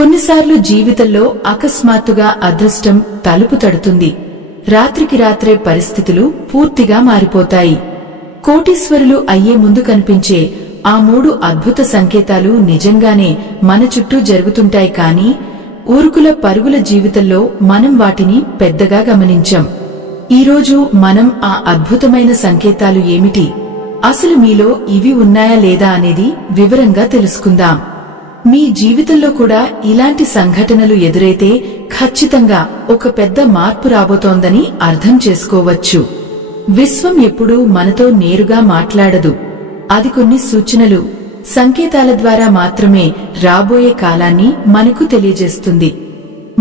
కొన్నిసార్లు జీవితంలో అకస్మాత్తుగా అదృష్టం తలుపు తడుతుంది. రాత్రికి రాత్రే పరిస్థితులు పూర్తిగా మారిపోతాయి. కోటీశ్వరులు అయ్యే ముందు కనిపించే ఆ 3 అద్భుత సంకేతాలు నిజంగానే మన చుట్టూ జరుగుతుంటాయి, కానీ ఊరుకుల పరుగుల జీవితంలో మనం వాటిని పెద్దగా గమనించం. ఈరోజు మనం ఆ అద్భుతమైన సంకేతాలు ఏమిటి, అసలు మీలో ఇవి ఉన్నాయా లేదా అనేది వివరంగా తెలుసుకుందాం. మీ జీవితంలో కూడా ఇలాంటి సంఘటనలు ఎదురైతే ఖచ్చితంగా ఒక పెద్ద మార్పు రాబోతోందని అర్థం చేసుకోవచ్చు. విశ్వం ఎప్పుడూ మనతో నేరుగా మాట్లాడదు. అది కొన్ని సూచనలు, సంకేతాల ద్వారా మాత్రమే రాబోయే కాలాన్ని మనకు తెలియజేస్తుంది.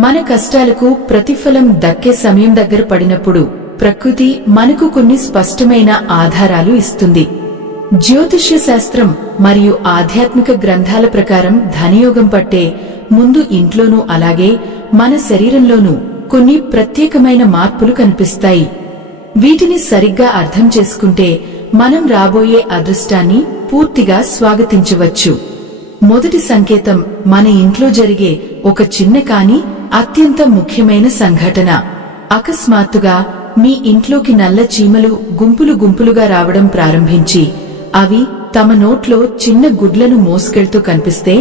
మన కష్టాలకు ప్రతిఫలం దక్కే సమయం దగ్గర పడినప్పుడు ప్రకృతి మనకు కొన్ని స్పష్టమైన ఆధారాలు ఇస్తుంది. జ్యోతిష్య శాస్త్రం మరియు ఆధ్యాత్మిక గ్రంథాల ప్రకారం ధనయోగం పట్టే ముందు ఇంట్లోనూ అలాగే మన శరీరంలోనూ కొన్ని ప్రత్యేకమైన మార్పులు కనిపిస్తాయి. వీటిని సరిగ్గా అర్థం చేసుకుంటే మనం రాబోయే అదృష్టాన్ని పూర్తిగా స్వాగతించవచ్చు. మొదటి సంకేతం మన ఇంట్లో జరిగే ఒక చిన్న కాని అత్యంత ముఖ్యమైన సంఘటన. అకస్మాత్తుగా మీ ఇంట్లోకి నల్ల చీమలు గుంపులు గుంపులుగా రావడం ప్రారంభించి అవి తమ నోట్లో చిన్న గుడ్లను మోసుకెళ్తూ కనిపిస్తే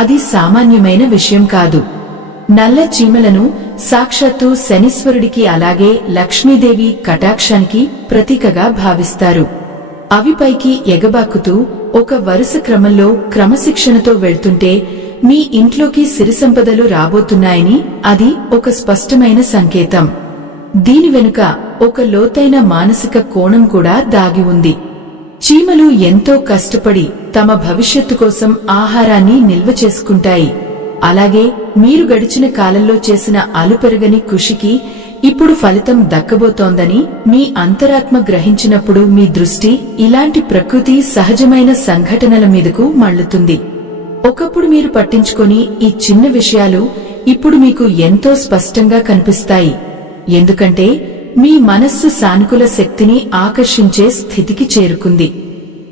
అది సామాన్యమైన విషయం కాదు. నల్ల చీమలను సాక్షాత్తు శనీశ్వరుడికి అలాగే లక్ష్మీదేవి కటాక్షానికి ప్రతీకగా భావిస్తారు. అవి పైకి ఎగబాకుతూ ఒక వరుస క్రమంలో క్రమశిక్షణతో వెళ్తుంటే మీ ఇంట్లోకి సిరిసంపదలు రాబోతున్నాయని అది ఒక స్పష్టమైన సంకేతం. దీని వెనుక ఒక లోతైన మానసిక కోణం కూడా దాగి ఉంది. చీమలు ఎంతో కష్టపడి తమ భవిష్యత్తు కోసం ఆహారాన్ని నిల్వ చేసుకుంటాయి. అలాగే మీరు గడిచిన కాలంలో చేసిన అలుపెరగని కృషికి ఇప్పుడు ఫలితం దక్కబోతోందని మీ అంతరాత్మ గ్రహించినప్పుడు మీ దృష్టి ఇలాంటి ప్రకృతి సహజమైన సంఘటనల మీదకు మళ్లుతుంది. ఒకప్పుడు మీరు పట్టించుకొని ఈ చిన్న విషయాలు ఇప్పుడు మీకు ఎంతో స్పష్టంగా కనిపిస్తాయి. ఎందుకంటే మీ మనస్సు సానుకూల శక్తిని ఆకర్షించే స్థితికి చేరుకుంది.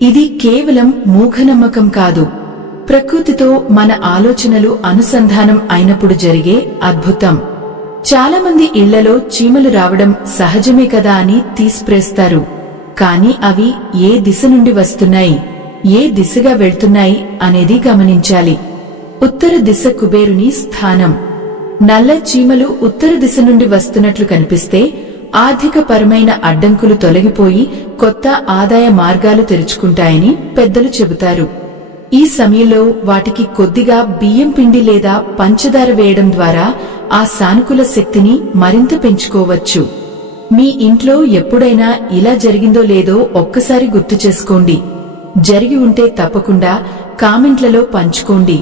ఇది కేవలం మూఢనమ్మకం కాదు, ప్రకృతితో మన ఆలోచనలు అనుసంధానం అయినప్పుడు జరిగే అద్భుతం. చాలామంది ఇళ్లలో చీమలు రావడం సహజమే కదా అని తీసిప్రేస్తారు. కాని అవి ఏ దిశ నుండి వస్తున్నాయి, ఏ దిశగా వెళ్తున్నాయి అనేది గమనించాలి. ఉత్తర దిశ కుబేరుని స్థానం. నల్ల చీమలు ఉత్తర దిశ నుండి వస్తున్నట్లు కనిపిస్తే ఆర్థిక పరమైన అడ్డంకులు తొలగిపోయి కొత్త ఆదాయ మార్గాలు తెరుచుకుంటాయని పెద్దలు చెబుతారు. ఈ సమయంలో వాటికి కొద్దిగా బియ్యం పిండి లేదా పంచదార వేయడం ద్వారా ఆ సానుకూల శక్తిని మరింత పెంచుకోవచ్చు. మీ ఇంట్లో ఎప్పుడైనా ఇలా జరిగిందో లేదో ఒక్కసారి గుర్తు చేసుకోండి. జరిగి ఉంటే తప్పకుండా కామెంట్లలో పంచుకోండి.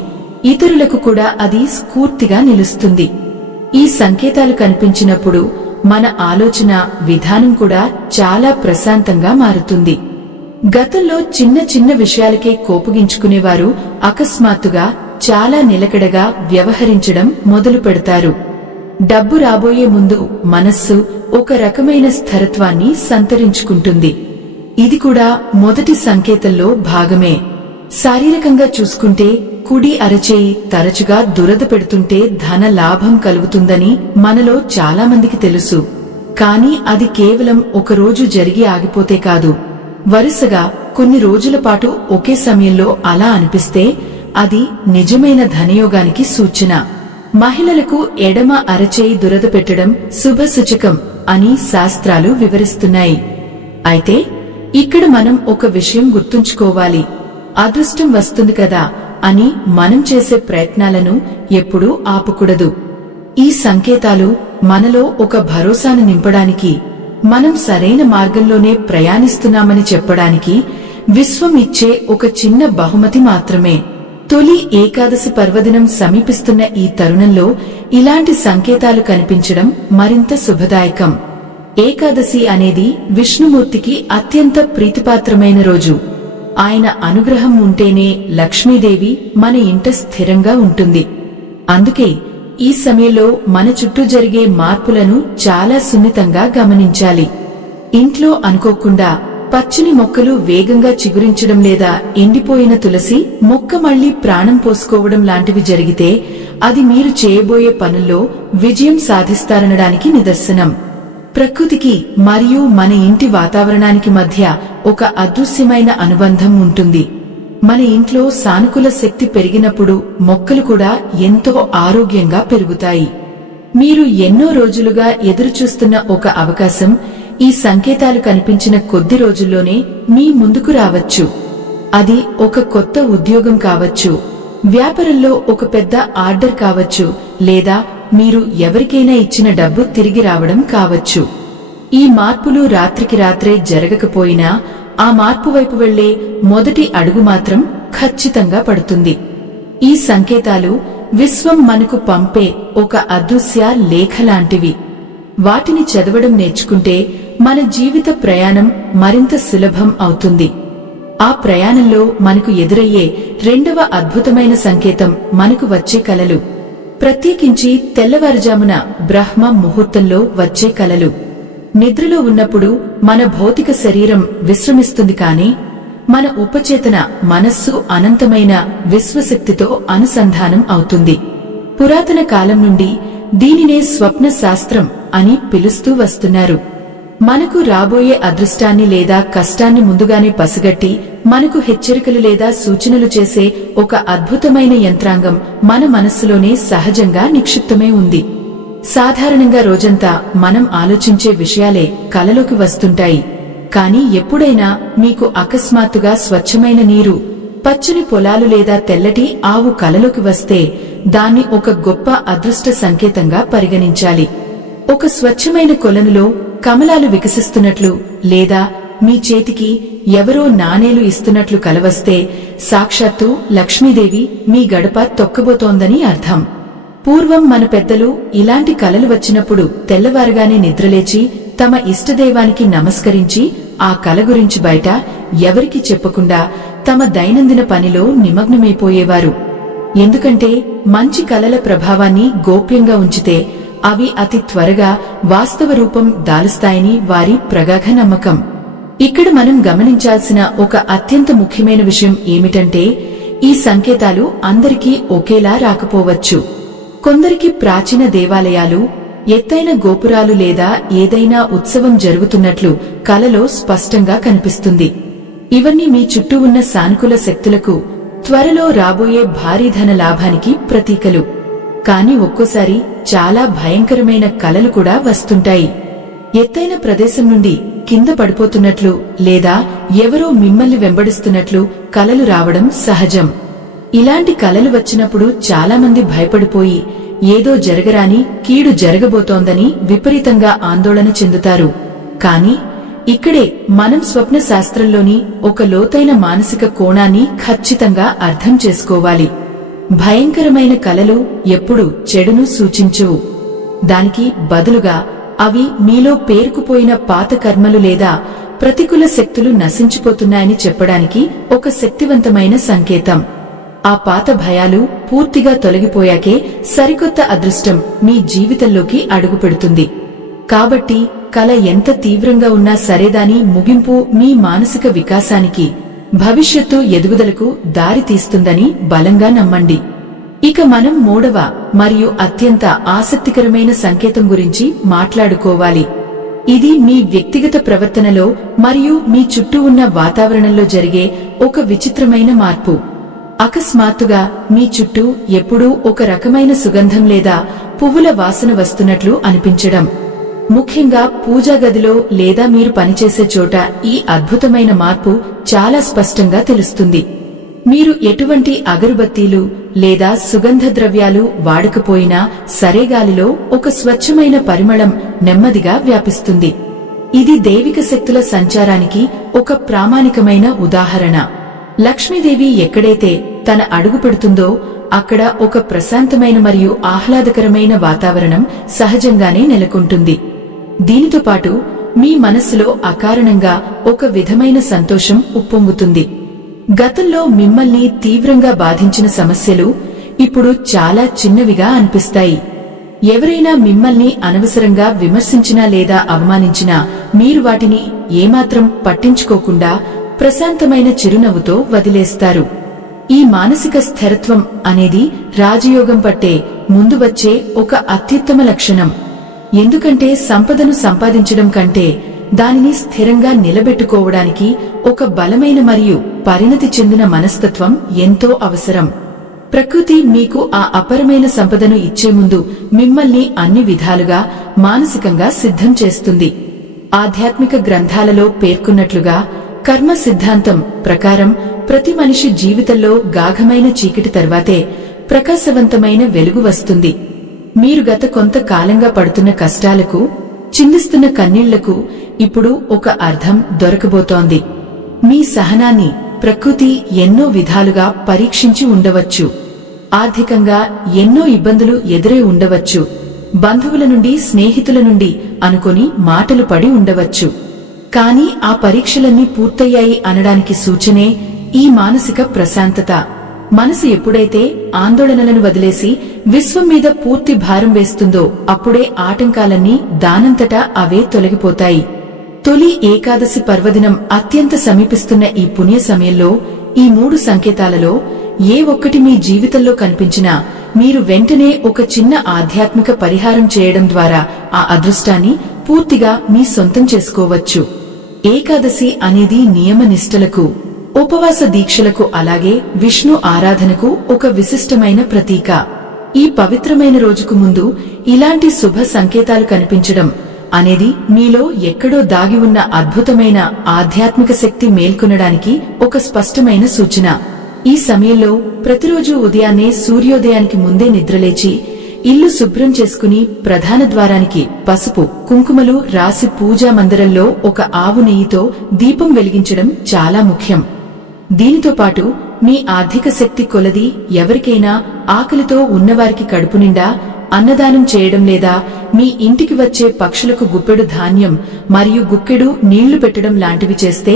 ఇతరులకు కూడా అది స్ఫూర్తిగా నిలుస్తుంది. ఈ సంకేతాలు కనిపించినప్పుడు మన ఆలోచన విధానం కూడా చాలా ప్రశాంతంగా మారుతుంది. గతంలో చిన్న చిన్న విషయాలకే కోపగించుకునేవారు అకస్మాత్తుగా చాలా నిలకడగా వ్యవహరించడం మొదలు పెడతారు. డబ్బు రాబోయే ముందు మనస్సు ఒక రకమైన స్థిరత్వాన్ని సంతరించుకుంటుంది. ఇది కూడా మొదటి సంకేతంలో భాగమే. శారీరకంగా చూసుకుంటే కుడి అరచేయి తరచుగా దురద పెడుతుంటే ధన లాభం కలుగుతుందని మనలో చాలా మందికి తెలుసు. కాని అది కేవలం ఒక రోజు జరిగి ఆగిపోతే కాదు, వరుసగా కొన్ని రోజుల పాటు ఒకే సమయంలో అలా అనిపిస్తే అది నిజమైన ధనయోగానికి సూచన. మహిళలకు ఎడమ అరచేయి దురద పెట్టడం శుభసూచకం అని శాస్త్రాలు వివరిస్తున్నాయి. అయితే ఇక్కడ మనం ఒక విషయం గుర్తుంచుకోవాలి. అదృష్టం వస్తుంది కదా అని మనం చేసే ప్రయత్నాలను ఎప్పుడూ ఆపకూడదు. ఈ సంకేతాలు మనలో ఒక భరోసాను నింపడానికి, మనం సరైన మార్గంలోనే ప్రయాణిస్తున్నామని చెప్పడానికి విశ్వం ఇచ్చే ఒక చిన్న బహుమతి మాత్రమే. తొలి ఏకాదశి పర్వదినం సమీపిస్తున్న ఈ తరుణంలో ఇలాంటి సంకేతాలు కనిపించడం మరింత శుభదాయకం. ఏకాదశి అనేది విష్ణుమూర్తికి అత్యంత ప్రీతిపాత్రమైన రోజు. ఆయన అనుగ్రహం ఉంటేనే లక్ష్మీదేవి మన ఇంట స్థిరంగా ఉంటుంది. అందుకే ఈ సమయంలో మన చుట్టూ జరిగే మార్పులను చాలా సున్నితంగా గమనించాలి. ఇంట్లో అనుకోకుండా పచ్చని మొక్కలు వేగంగా చిగురించడం లేదా ఎండిపోయిన తులసి మొక్క మళ్లీ ప్రాణం పోసుకోవడం లాంటివి జరిగితే అది మీరు చేయబోయే పనుల్లో విజయం సాధిస్తారనడానికి నిదర్శనం. ప్రకృతికి మరియు మన ఇంటి వాతావరణానికి మధ్య ఒక అదృశ్యమైన అనుబంధం ఉంటుంది. మన ఇంట్లో సానుకూల శక్తి పెరిగినప్పుడు మొక్కలు కూడా ఎంతో ఆరోగ్యంగా పెరుగుతాయి. మీరు ఎన్నో రోజులుగా ఎదురుచూస్తున్న ఒక అవకాశం ఈ సంకేతాలు కనిపించిన కొద్ది రోజుల్లోనే మీ ముందుకు రావచ్చు. అది ఒక కొత్త ఉద్యోగం కావచ్చు, వ్యాపారంలో ఒక పెద్ద ఆర్డర్ కావచ్చు, లేదా మీరు ఎవరికైనా ఇచ్చిన డబ్బు తిరిగి రావడం కావచ్చు. ఈ మార్పులు రాత్రికి రాత్రే జరగకపోయినా ఆ మార్పు వైపు వెళ్లే మొదటి అడుగు మాత్రం ఖచ్చితంగా పడుతుంది. ఈ సంకేతాలు విశ్వం మనకు పంపే ఒక అదృశ్య లేఖ లాంటివి. వాటిని చదవడం నేర్చుకుంటే మన జీవిత ప్రయాణం మరింత సులభం అవుతుంది. ఆ ప్రయాణంలో మనకు ఎదురయ్యే రెండవ అద్భుతమైన సంకేతం మనకు వచ్చే కలలు. ప్రత్యేకించి తెల్లవారుజామున బ్రహ్మ ముహూర్తంలో వచ్చే కలలు. నిద్రలో ఉన్నప్పుడు మన భౌతిక శరీరం విశ్రమిస్తుంది, కానీ మన ఉపచేతన మనస్సు అనంతమైన విశ్వశక్తితో అనుసంధానం అవుతుంది. పురాతన కాలం నుండి దీనినే స్వప్న శాస్త్రం అని పిలుస్తూ వస్తున్నారు. మనకు రాబోయే అదృష్టాన్ని లేదా కష్టాన్ని ముందుగానే పసిగట్టి మనకు హెచ్చరికలు లేదా సూచనలు చేసే ఒక అద్భుతమైన యంత్రాంగం మన మనస్సులోనే సహజంగా నిక్షిప్తమై ఉంది. సాధారణంగా రోజంతా మనం ఆలోచించే విషయాలే కలలోకి వస్తుంటాయి. కానీ ఎప్పుడైనా మీకు అకస్మాత్తుగా స్వచ్ఛమైన నీరు, పచ్చని పొలాలు లేదా తెల్లటి ఆవు కలలోకి వస్తే దాన్ని ఒక గొప్ప అదృష్ట సంకేతంగా పరిగణించాలి. ఒక స్వచ్ఛమైన కొలనులో కమలాలు వికసిస్తున్నట్లు లేదా మీ చేతికి ఎవరో నాణేలు ఇస్తున్నట్లు కలవస్తే సాక్షాత్తు లక్ష్మీదేవి మీ గడప తొక్కబోతోందని అర్థం. పూర్వం మన పెద్దలు ఇలాంటి కలలు వచ్చినప్పుడు తెల్లవారుగానే నిద్రలేచి తమ ఇష్టదైవానికి నమస్కరించి ఆ కల గురించి బయట ఎవరికి చెప్పకుండా తమ దైనందిన పనిలో నిమగ్నమైపోయేవారు. ఎందుకంటే మంచి కలల ప్రభావాన్ని గోప్యంగా ఉంచితే అవి అతి త్వరగా వాస్తవ రూపం దాలుస్తాయని వారి ప్రగాఢ నమ్మకం. ఇక్కడ మనం గమనించాల్సిన ఒక అత్యంత ముఖ్యమైన విషయం ఏమిటంటే ఈ సంకేతాలు అందరికీ ఒకేలా రాకపోవచ్చు. కొందరికి ప్రాచీన దేవాలయాలు, ఎత్తైన గోపురాలు లేదా ఏదైనా ఉత్సవం జరుగుతున్నట్లు కలలో స్పష్టంగా కనిపిస్తుంది. ఇవన్నీ మీ చుట్టూ ఉన్న సానుకూల శక్తులకు, త్వరలో రాబోయే భారీ ధన లాభానికి ప్రతీకలు. కాని ఒక్కోసారి చాలా భయంకరమైన కలలు కూడా వస్తుంటాయి. ఎత్తైన ప్రదేశం నుండి కింద పడిపోతున్నట్లు లేదా ఎవరో మిమ్మల్ని వెంబడిస్తున్నట్లు కలలు రావడం సహజం. ఇలాంటి కలలు వచ్చినప్పుడు చాలామంది భయపడిపోయి ఏదో జరగరాని కీడు జరగబోతోందని విపరీతంగా ఆందోళన చెందుతారు. కాని ఇక్కడే మనం స్వప్న శాస్త్రంలోని ఒక లోతైన మానసిక కోణాన్ని ఖచ్చితంగా అర్థం చేసుకోవాలి. భయంకరమైన కలలు ఎప్పుడూ చెడును సూచించవు. దానికి బదులుగా అవి మీలో పేరుకుపోయిన పాత కర్మలు లేదా ప్రతికూల శక్తులు నశించిపోతున్నాయని చెప్పడానికి ఒక శక్తివంతమైన సంకేతం. ఆ పాత భయాలు పూర్తిగా తొలగిపోయాకే సరికొత్త అదృష్టం మీ జీవితంలోకి అడుగుపెడుతుంది. కాబట్టి కల ఎంత తీవ్రంగా ఉన్నా సరే దాని ముగింపు మీ మానసిక వికాసానికి, భవిష్యత్తు ఎదుగుదలకు దారి తీస్తుందని బలంగా నమ్మండి. ఇక మనం మూడవ మరియు అత్యంత ఆసక్తికరమైన సంకేతం గురించి మాట్లాడుకోవాలి. ఇది మీ వ్యక్తిగత ప్రవర్తనలో మరియు మీ చుట్టూ ఉన్న వాతావరణంలో జరిగే ఒక విచిత్రమైన మార్పు. అకస్మాత్తుగా మీ చుట్టూ ఎప్పుడూ ఒక రకమైన సుగంధం లేదా పువ్వుల వాసన వస్తున్నట్లు అనిపించడం. ముఖ్యంగా పూజా గదిలో లేదా మీరు పనిచేసే చోట ఈ అద్భుతమైన మార్పు చాలా స్పష్టంగా తెలుస్తుంది. మీరు ఎటువంటి అగరుబత్తీలు లేదా సుగంధ ద్రవ్యాలు వాడకపోయినా సరే గాలిలో ఒక స్వచ్ఛమైన పరిమళం నెమ్మదిగా వ్యాపిస్తుంది. ఇది దైవిక శక్తుల సంచారానికి ఒక ప్రామాణికమైన ఉదాహరణ. లక్ష్మీదేవి ఎక్కడైతే తన అడుగు పెడుతుందో అక్కడ ఒక ప్రశాంతమైన మరియు ఆహ్లాదకరమైన వాతావరణం సహజంగానే నెలకొంటుంది. దీనితో పాటు మీ మనస్సులో అకారణంగా ఒక విధమైన సంతోషం ఉప్పొంగుతుంది. గతంలో మిమ్మల్ని తీవ్రంగా బాధించిన సమస్యలు ఇప్పుడు చాలా చిన్నవిగా అనిపిస్తాయి. ఎవరైనా మిమ్మల్ని అనవసరంగా విమర్శించినా లేదా అవమానించినా మీరు వాటిని ఏమాత్రం పట్టించుకోకుండా ప్రశాంతమైన చిరునవ్వుతో వదిలేస్తారు. ఈ మానసిక స్థిరత్వం అనేది రాజయోగం పట్టే ముందు వచ్చే ఒక అత్యుత్తమ లక్షణం. ఎందుకంటే సంపదను సంపాదించడం కంటే దానిని స్థిరంగా నిలబెట్టుకోవడానికి ఒక బలమైన మరియు పరిణతి చెందిన మనస్తత్వం ఎంతో అవసరం. ప్రకృతి మీకు ఆ అపరమైన సంపదను ఇచ్చే ముందు మిమ్మల్ని అన్ని విధాలుగా మానసికంగా సిద్ధం చేస్తుంది. ఆధ్యాత్మిక గ్రంథాలలో పేర్కొన్నట్లుగా కర్మ సిద్ధాంతం ప్రకారం ప్రతి మనిషి జీవితంలో గాఢమైన చీకటి తర్వాతే ప్రకాశవంతమైన వెలుగు వస్తుంది. మీరు గత కొంత కాలంగా పడుతున్న కష్టాలకు, చిందిస్తున్న కన్నీళ్లకు ఇప్పుడు ఒక అర్థం దొరకబోతోంది. మీ సహనాన్ని ప్రకృతి ఎన్నో విధాలుగా పరీక్షించి ఉండవచ్చు. ఆర్థికంగా ఎన్నో ఇబ్బందులు ఎదురై ఉండవచ్చు. బంధువుల నుండి, స్నేహితుల నుండి అనుకొని మాటలు పడి ఉండవచ్చు. కాని ఆ పరీక్షలన్నీ పూర్తయ్యాయి అనడానికి సూచనే ఈ మానసిక ప్రశాంతత. మనసు ఎప్పుడైతే ఆందోళనలను వదిలేసి విశ్వం మీద పూర్తి భారం వేస్తుందో అప్పుడే ఆటంకాలన్నీ దానంతటా అవే తొలగిపోతాయి. తొలి ఏకాదశి పర్వదినం అత్యంత సమీపిస్తున్న ఈ పుణ్య సమయంలో ఈ 3 సంకేతాలలో ఏ ఒక్కటి మీ జీవితంలో కనిపించినా మీరు వెంటనే ఒక చిన్న ఆధ్యాత్మిక పరిహారం చేయడం ద్వారా ఆ అదృష్టాన్ని పూర్తిగా మీ సొంతం చేసుకోవచ్చు. ఏకాదశి అనేది నియమనిష్టలకు, ఉపవాస దీక్షలకు, అలాగే విష్ణు ఆరాధనకు ఒక విశిష్టమైన ప్రతీక. ఈ పవిత్రమైన రోజుకు ముందు ఇలాంటి శుభ సంకేతాలు కనిపించడం అనేది మీలో ఎక్కడో దాగి ఉన్న అద్భుతమైన ఆధ్యాత్మిక శక్తి మేల్కొనడానికి ఒక స్పష్టమైన సూచన. ఈ సమయంలో ప్రతిరోజు ఉదయాన్నే సూర్యోదయానికి ముందే నిద్రలేచి ఇల్లు శుభ్రం చేసుకుని ప్రధాన ద్వారానికి పసుపు, కుంకుమలు రాసి పూజా మందిరంలో ఒక ఆవు నెయ్యితో దీపం వెలిగించడం చాలా ముఖ్యం. దీనితో పాటు మీ ఆర్థిక శక్తి కొలది ఎవరికైనా ఆకలితో ఉన్నవారికి కడుపు నిండా అన్నదానం చేయడం లేదా మీ ఇంటికి వచ్చే పక్షులకు గుప్పెడు ధాన్యం మరియు గుక్కెడు నీళ్లు పెట్టడం లాంటివి చేస్తే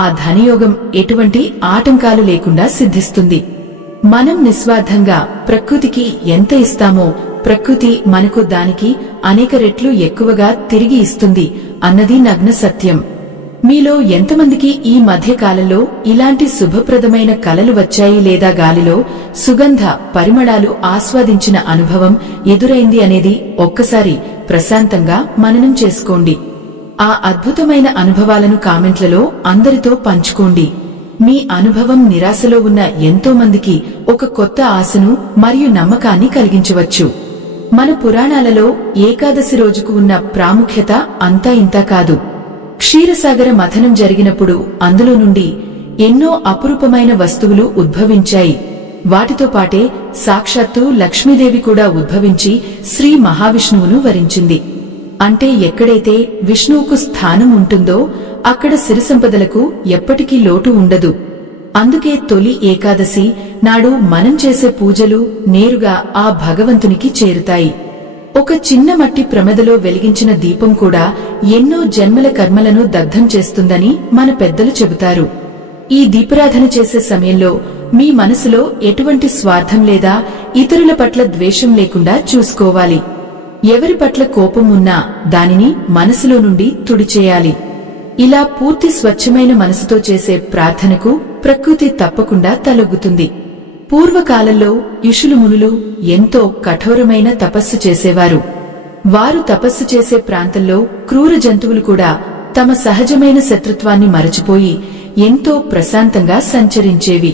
ఆ ధనయోగం ఎటువంటి ఆటంకాలు లేకుండా సిద్ధిస్తుంది. మనం నిస్వార్థంగా ప్రకృతికి ఎంత ఇస్తామో ప్రకృతి మనకు దానికి అనేక రెట్లు ఎక్కువగా తిరిగి ఇస్తుంది అన్నది నగ్న సత్యం. మీలో ఎంతమందికి ఈ మధ్య కాలంలో ఇలాంటి శుభప్రదమైన కలలు వచ్చాయి లేదా గాలిలో సుగంధ పరిమళాలు ఆస్వాదించిన అనుభవం ఎదురైంది అనేది ఒక్కసారి ప్రశాంతంగా మననం చేసుకోండి. ఆ అద్భుతమైన అనుభవాలను కామెంట్లలో అందరితో పంచుకోండి. మీ అనుభవం నిరాశలో ఉన్న ఎంతో మందికి ఒక కొత్త ఆశను మరియు నమ్మకాన్ని కలిగించవచ్చు. మన పురాణాలలో ఏకాదశి రోజుకు ఉన్న ప్రాముఖ్యత అంతా ఇంతా కాదు. క్షీరసాగర మథనం జరిగినప్పుడు అందులో నుండి ఎన్నో అపురూపమైన వస్తువులు ఉద్భవించాయి. వాటితో పాటే సాక్షాత్తు లక్ష్మీదేవి కూడా ఉద్భవించి శ్రీ మహావిష్ణువును వరించింది. అంటే ఎక్కడైతే విష్ణువుకు స్థానం ఉంటుందో అక్కడ సిరిసంపదలకు ఎప్పటికీ లోటు ఉండదు. అందుకే తొలి ఏకాదశి నాడు మనం చేసే పూజలు నేరుగా ఆ భగవంతునికి చేరుతాయి. ఒక చిన్న మట్టి ప్రమిదలో వెలిగించిన దీపం కూడా ఎన్నో జన్మల కర్మలను దగ్ధం చేస్తుందని మన పెద్దలు చెబుతారు. ఈ దీపారాధన చేసే సమయంలో మీ మనసులో ఎటువంటి స్వార్థం లేదా ఇతరుల పట్ల ద్వేషం లేకుండా చూసుకోవాలి. ఎవరి పట్ల కోపం ఉన్నా దానిని మనసులో నుండి తుడిచేయాలి. ఇలా పూర్తి స్వచ్ఛమైన మనసుతో చేసే ప్రార్థనకు ప్రకృతి తప్పకుండా తలొగ్గుతుంది. పూర్వకాలంలో ఋషులు మునులు ఎంతో కఠోరమైన తపస్సు చేసేవారు. వారు తపస్సు చేసే ప్రాంతంలో క్రూర జంతువులు కూడా తమ సహజమైన శత్రుత్వాన్ని మరచిపోయి ఎంతో ప్రశాంతంగా సంచరించేవి.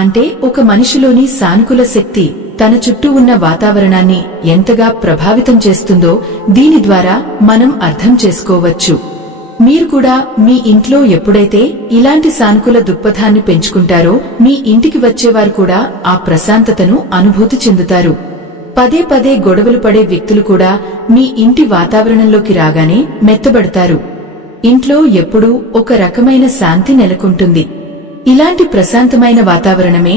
అంటే ఒక మనిషిలోని సానుకూల శక్తి తన చుట్టూ ఉన్న వాతావరణాన్ని ఎంతగా ప్రభావితం చేస్తుందో దీని ద్వారా మనం అర్థం చేసుకోవచ్చు. మీరు కూడా మీ ఇంట్లో ఎప్పుడైతే ఇలాంటి సానుకూల దృక్పథాన్ని పెంచుకుంటారో మీ ఇంటికి వచ్చేవారు కూడా ఆ ప్రశాంతతను అనుభూతి చెందుతారు. పదే పదే గొడవలు పడే వ్యక్తులు కూడా మీ ఇంటి వాతావరణంలోకి రాగానే మెత్తబడతారు. ఇంట్లో ఎప్పుడూ ఒక రకమైన శాంతి నెలకొంటుంది. ఇలాంటి ప్రశాంతమైన వాతావరణమే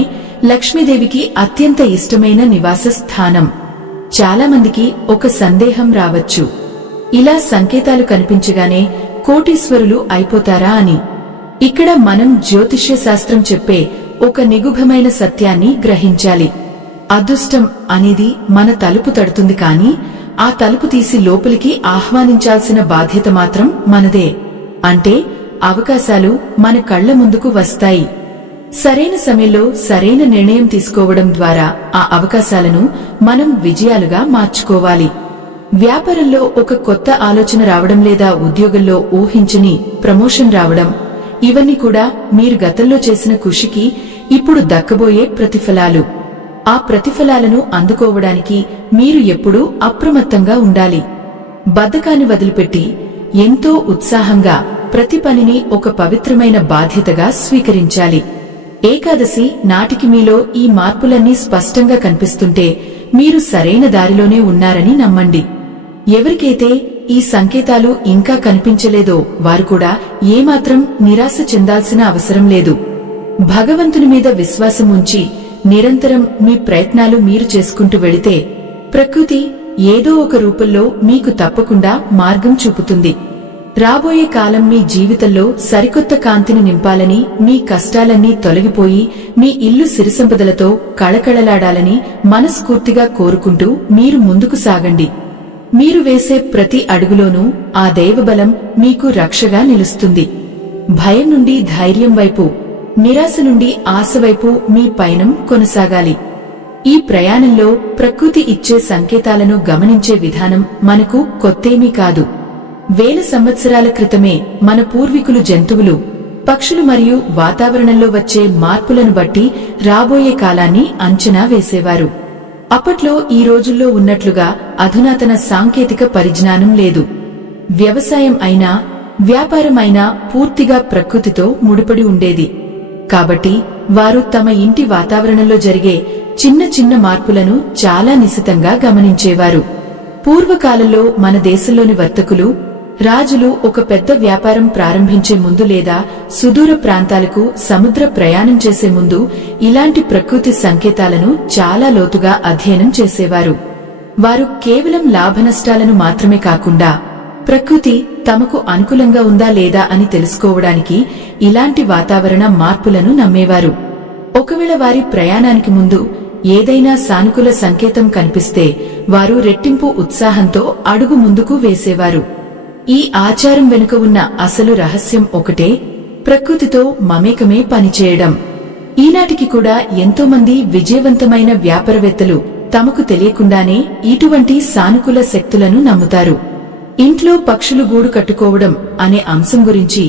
లక్ష్మీదేవికి అత్యంత ఇష్టమైన నివాస స్థానం. చాలామందికి ఒక సందేహం రావచ్చు, ఇలా సంకేతాలు కనిపించగానే కోటీశ్వరులు అయిపోతారా అని. ఇక్కడ మనం జ్యోతిష్య శాస్త్రం చెప్పే ఒక నిగూఢమైన సత్యాన్ని గ్రహించాలి. అదృష్టం అనేది మన తలుపు తడుతుంది, కానీ ఆ తలుపు తీసి లోపలికి ఆహ్వానించాల్సిన బాధ్యత మాత్రం మనదే. అంటే అవకాశాలు మన కళ్ల ముందుకు వస్తాయి. సరైన సమయంలో సరైన నిర్ణయం తీసుకోవడం ద్వారా ఆ అవకాశాలను మనం విజయాలుగా మార్చుకోవాలి. వ్యాపారంలో ఒక కొత్త ఆలోచన రావడం లేదా ఉద్యోగంలో ఊహించని ప్రమోషన్ రావడం, ఇవన్నీ కూడా మీరు గతంలో చేసిన కృషికి ఇప్పుడు దక్కబోయే ప్రతిఫలాలు. ఆ ప్రతిఫలాలను అందుకోవడానికి మీరు ఎప్పుడూ అప్రమత్తంగా ఉండాలి. బద్ధకాన్ని వదిలిపెట్టి ఎంతో ఉత్సాహంగా ప్రతి పనిని ఒక పవిత్రమైన బాధ్యతగా స్వీకరించాలి. ఏకాదశి నాటికి మీలో ఈ మార్పులన్నీ స్పష్టంగా కనిపిస్తుంటే మీరు సరైన దారిలోనే ఉన్నారని నమ్మండి. ఎవరికైతే ఈ సంకేతాలు ఇంకా కనిపించలేదో వారు కూడా ఏమాత్రం నిరాశ చెందాల్సిన అవసరం లేదు. భగవంతుని మీద విశ్వాసం ఉంచి నిరంతరం మీ ప్రయత్నాలు మీరు చేసుకుంటూ వెళితే ప్రకృతి ఏదో ఒక రూపంలో మీకు తప్పకుండా మార్గం చూపుతుంది. రాబోయే కాలం మీ జీవితంలో సరికొత్త కాంతిని నింపాలని, మీ కష్టాలన్నీ తొలగిపోయి మీ ఇల్లు సిరిసంపదలతో కళకళలాడాలని మనస్ఫూర్తిగా కోరుకుంటూ మీరు ముందుకు సాగండి. మీరు వేసే ప్రతి అడుగులోనూ ఆ దైవబలం మీకు రక్షగా నిలుస్తుంది. భయం నుండి ధైర్యం వైపు, నిరాశ నుండి ఆశ వైపు మీ పయనం కొనసాగాలి. ఈ ప్రయాణంలో ప్రకృతి ఇచ్చే సంకేతాలను గమనించే విధానం మనకు కొత్తేమీ కాదు. వేల సంవత్సరాల క్రితమే మన పూర్వీకులు జంతువులు, పక్షులు మరియు వాతావరణంలో వచ్చే మార్పులను బట్టి రాబోయే కాలాన్ని అంచనా వేసేవారు. అప్పట్లో ఈ రోజుల్లో ఉన్నట్లుగా అధునాతన సాంకేతిక పరిజ్ఞానం లేదు. వ్యవసాయం అయినా వ్యాపారం అయినా పూర్తిగా ప్రకృతితో ముడిపడి ఉండేది. కాబట్టి వారు తమ ఇంటి వాతావరణంలో జరిగే చిన్న చిన్న మార్పులను చాలా నిశితంగా గమనించేవారు. పూర్వకాలంలో మన దేశంలోని వర్తకులు, రాజులు ఒక పెద్ద వ్యాపారం ప్రారంభించే ముందు లేదా సుదూర ప్రాంతాలకు సముద్ర ప్రయాణం చేసే ముందు ఇలాంటి ప్రకృతి సంకేతాలను చాలా లోతుగా అధ్యయనం చేసేవారు. వారు కేవలం లాభనష్టాలను మాత్రమే కాకుండా ప్రకృతి తమకు అనుకూలంగా ఉందా లేదా అని తెలుసుకోవడానికి ఇలాంటి వాతావరణ మార్పులను నమ్మేవారు. ఒకవేళ వారి ప్రయాణానికి ముందు ఏదైనా సానుకూల సంకేతం కనిపిస్తే వారు రెట్టింపు ఉత్సాహంతో అడుగు ముందుకు వేసేవారు. ఈ ఆచారం వెనుక ఉన్న అసలు రహస్యం ఒకటే, ప్రకృతితో మమేకమే పనిచేయడం. ఈనాటికి కూడా ఎంతోమంది విజయవంతమైన వ్యాపారవేత్తలు తమకు తెలియకుండానే ఇటువంటి సానుకూల శక్తులను నమ్ముతారు. ఇంట్లో పక్షులు గూడు కట్టుకోవడం అనే అంశం గురించి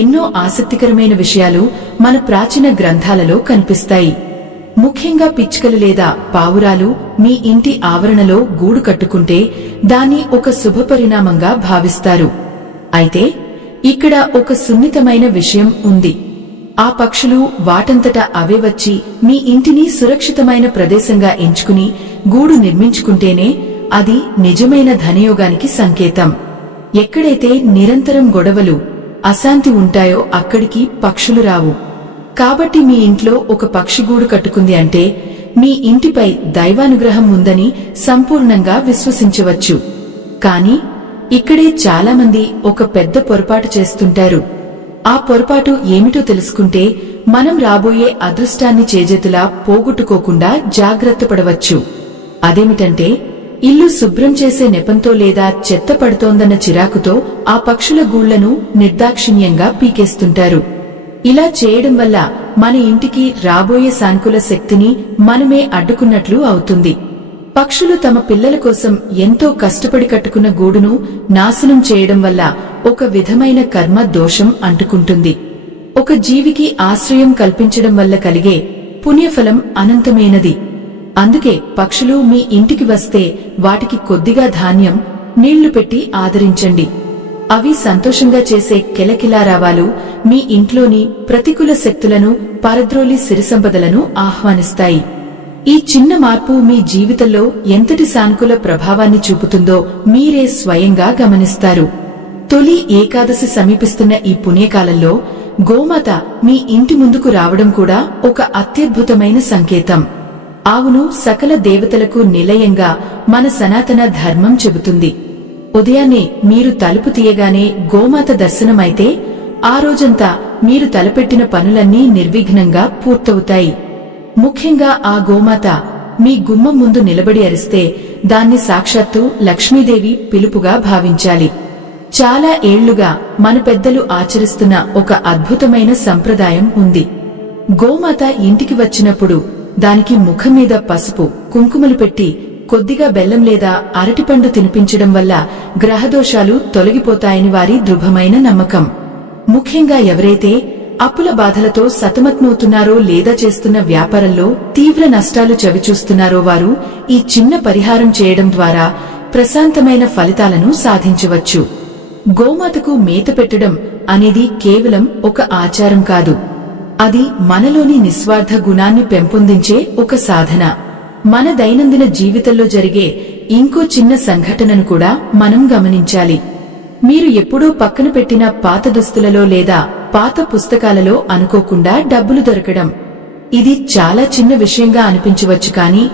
ఎన్నో ఆసక్తికరమైన విషయాలు మన ప్రాచీన గ్రంథాలలో కనిపిస్తాయి. ముఖ్యంగా పిచ్చుకలు లేదా పావురాలు మీ ఇంటి ఆవరణలో గూడు కట్టుకుంటే దాన్ని ఒక శుభపరిణామంగా భావిస్తారు. అయితే ఇక్కడ ఒక సున్నితమైన విషయం ఉంది. ఆ పక్షులు వాటంతటా అవే వచ్చి మీ ఇంటిని సురక్షితమైన ప్రదేశంగా ఎంచుకుని గూడు నిర్మించుకుంటేనే అది నిజమైన ధనయోగానికి సంకేతం. ఎక్కడైతే నిరంతరం గొడవలు, అశాంతి ఉంటాయో అక్కడికి పక్షులు రావు. కాబట్టి మీ ఇంట్లో ఒక పక్షి గూడు కట్టుకుంది అంటే మీ ఇంటిపై దైవానుగ్రహం ఉందని సంపూర్ణంగా విశ్వసించవచ్చు. కాని ఇక్కడే చాలామంది ఒక పెద్ద పొరపాటు చేస్తుంటారు. ఆ పొరపాటు ఏమిటో తెలుసుకుంటే మనం రాబోయే అదృష్టాన్ని చేజేతులా పోగొట్టుకోకుండా జాగ్రత్త పడవచ్చు. అదేమిటంటే ఇల్లు శుభ్రం చేసే నెపంతో లేదా చెత్త పడుతోందన్న చిరాకుతో ఆ పక్షుల గూళ్లను నిర్దాక్షిణ్యంగా పీకేస్తుంటారు. ఇలా చేయడం వల్ల మన ఇంటికి రాబోయే సానుకూల శక్తిని మనమే అడ్డుకున్నట్లు అవుతుంది. పక్షులు తమ పిల్లల కోసం ఎంతో కష్టపడి కట్టుకున్న గూడును నాశనం చేయడం వల్ల ఒక విధమైన కర్మ దోషం అంటుకుంటుంది. ఒక జీవికి ఆశ్రయం కల్పించడం వల్ల కలిగే పుణ్యఫలం అనంతమైనది. అందుకే పక్షులు మీ ఇంటికి వస్తే వాటికి కొద్దిగా ధాన్యం, నీళ్లు పెట్టి ఆదరించండి. అవి సంతోషంగా చేసే కిలకిలారావాలు మీ ఇంట్లోని ప్రతికూల శక్తులను పరద్రోలి సిరిసంపదలను ఆహ్వానిస్తాయి. ఈ చిన్న మార్పు మీ జీవితంలో ఎంతటి సానుకూల ప్రభావాన్ని చూపుతుందో మీరే స్వయంగా గమనిస్తారు. తొలి ఏకాదశి సమీపిస్తున్న ఈ పుణ్యకాలంలో గోమాత మీ ఇంటి ముందుకు రావడం కూడా ఒక అత్యద్భుతమైన సంకేతం. ఆవును సకల దేవతలకు నిలయంగా మన సనాతన ధర్మం చెబుతుంది. ఉదయాన్నే మీరు తలుపు తీయగానే గోమాత దర్శనమైతే ఆ రోజంతా మీరు తలపెట్టిన పనులన్నీ నిర్విఘ్నంగా పూర్తవుతాయి. ముఖ్యంగా ఆ గోమాత మీ గుమ్మం ముందు నిలబడి అరిస్తే దాన్ని సాక్షాత్తు లక్ష్మీదేవి పిలుపుగా భావించాలి. చాలా ఏళ్లుగా మన పెద్దలు ఆచరిస్తున్న ఒక అద్భుతమైన సంప్రదాయం ఉంది. గోమాత ఇంటికి వచ్చినప్పుడు దానికి ముఖం మీద పసుపు కుంకుమలు పెట్టి కొద్దిగా బెల్లం లేదా అరటిపండు తినిపించడం వల్ల గ్రహదోషాలు తొలగిపోతాయని వారి దృఢమైన నమ్మకం. ముఖ్యంగా ఎవరైతే అప్పుల బాధలతో సతమతమవుతున్నారో లేదా చేస్తున్న వ్యాపారంలో తీవ్ర నష్టాలు చవిచూస్తున్నారో వారు ఈ చిన్న పరిహారం చేయడం ద్వారా ప్రశాంతమైన ఫలితాలను సాధించవచ్చు. గోమాతకు మేత పెట్టడం అనేది కేవలం ఒక ఆచారం కాదు, అది మనలోని నిస్వార్థ గుణాన్ని పెంపొందించే ఒక సాధన. మన దైనందిన జీవితంలో జరిగే ఇంకో చిన్న సంఘటనను కూడా మనం గమనించాలి. మీరు ఎప్పుడూ పక్కన పెట్టిన పాత దుస్తులలో లేదా పాత పుస్తకాలలో అనుకోకుండా డబ్బులు దొరకడం. ఇది చాలా చిన్న విషయంగా అనిపించవచ్చు, కానీ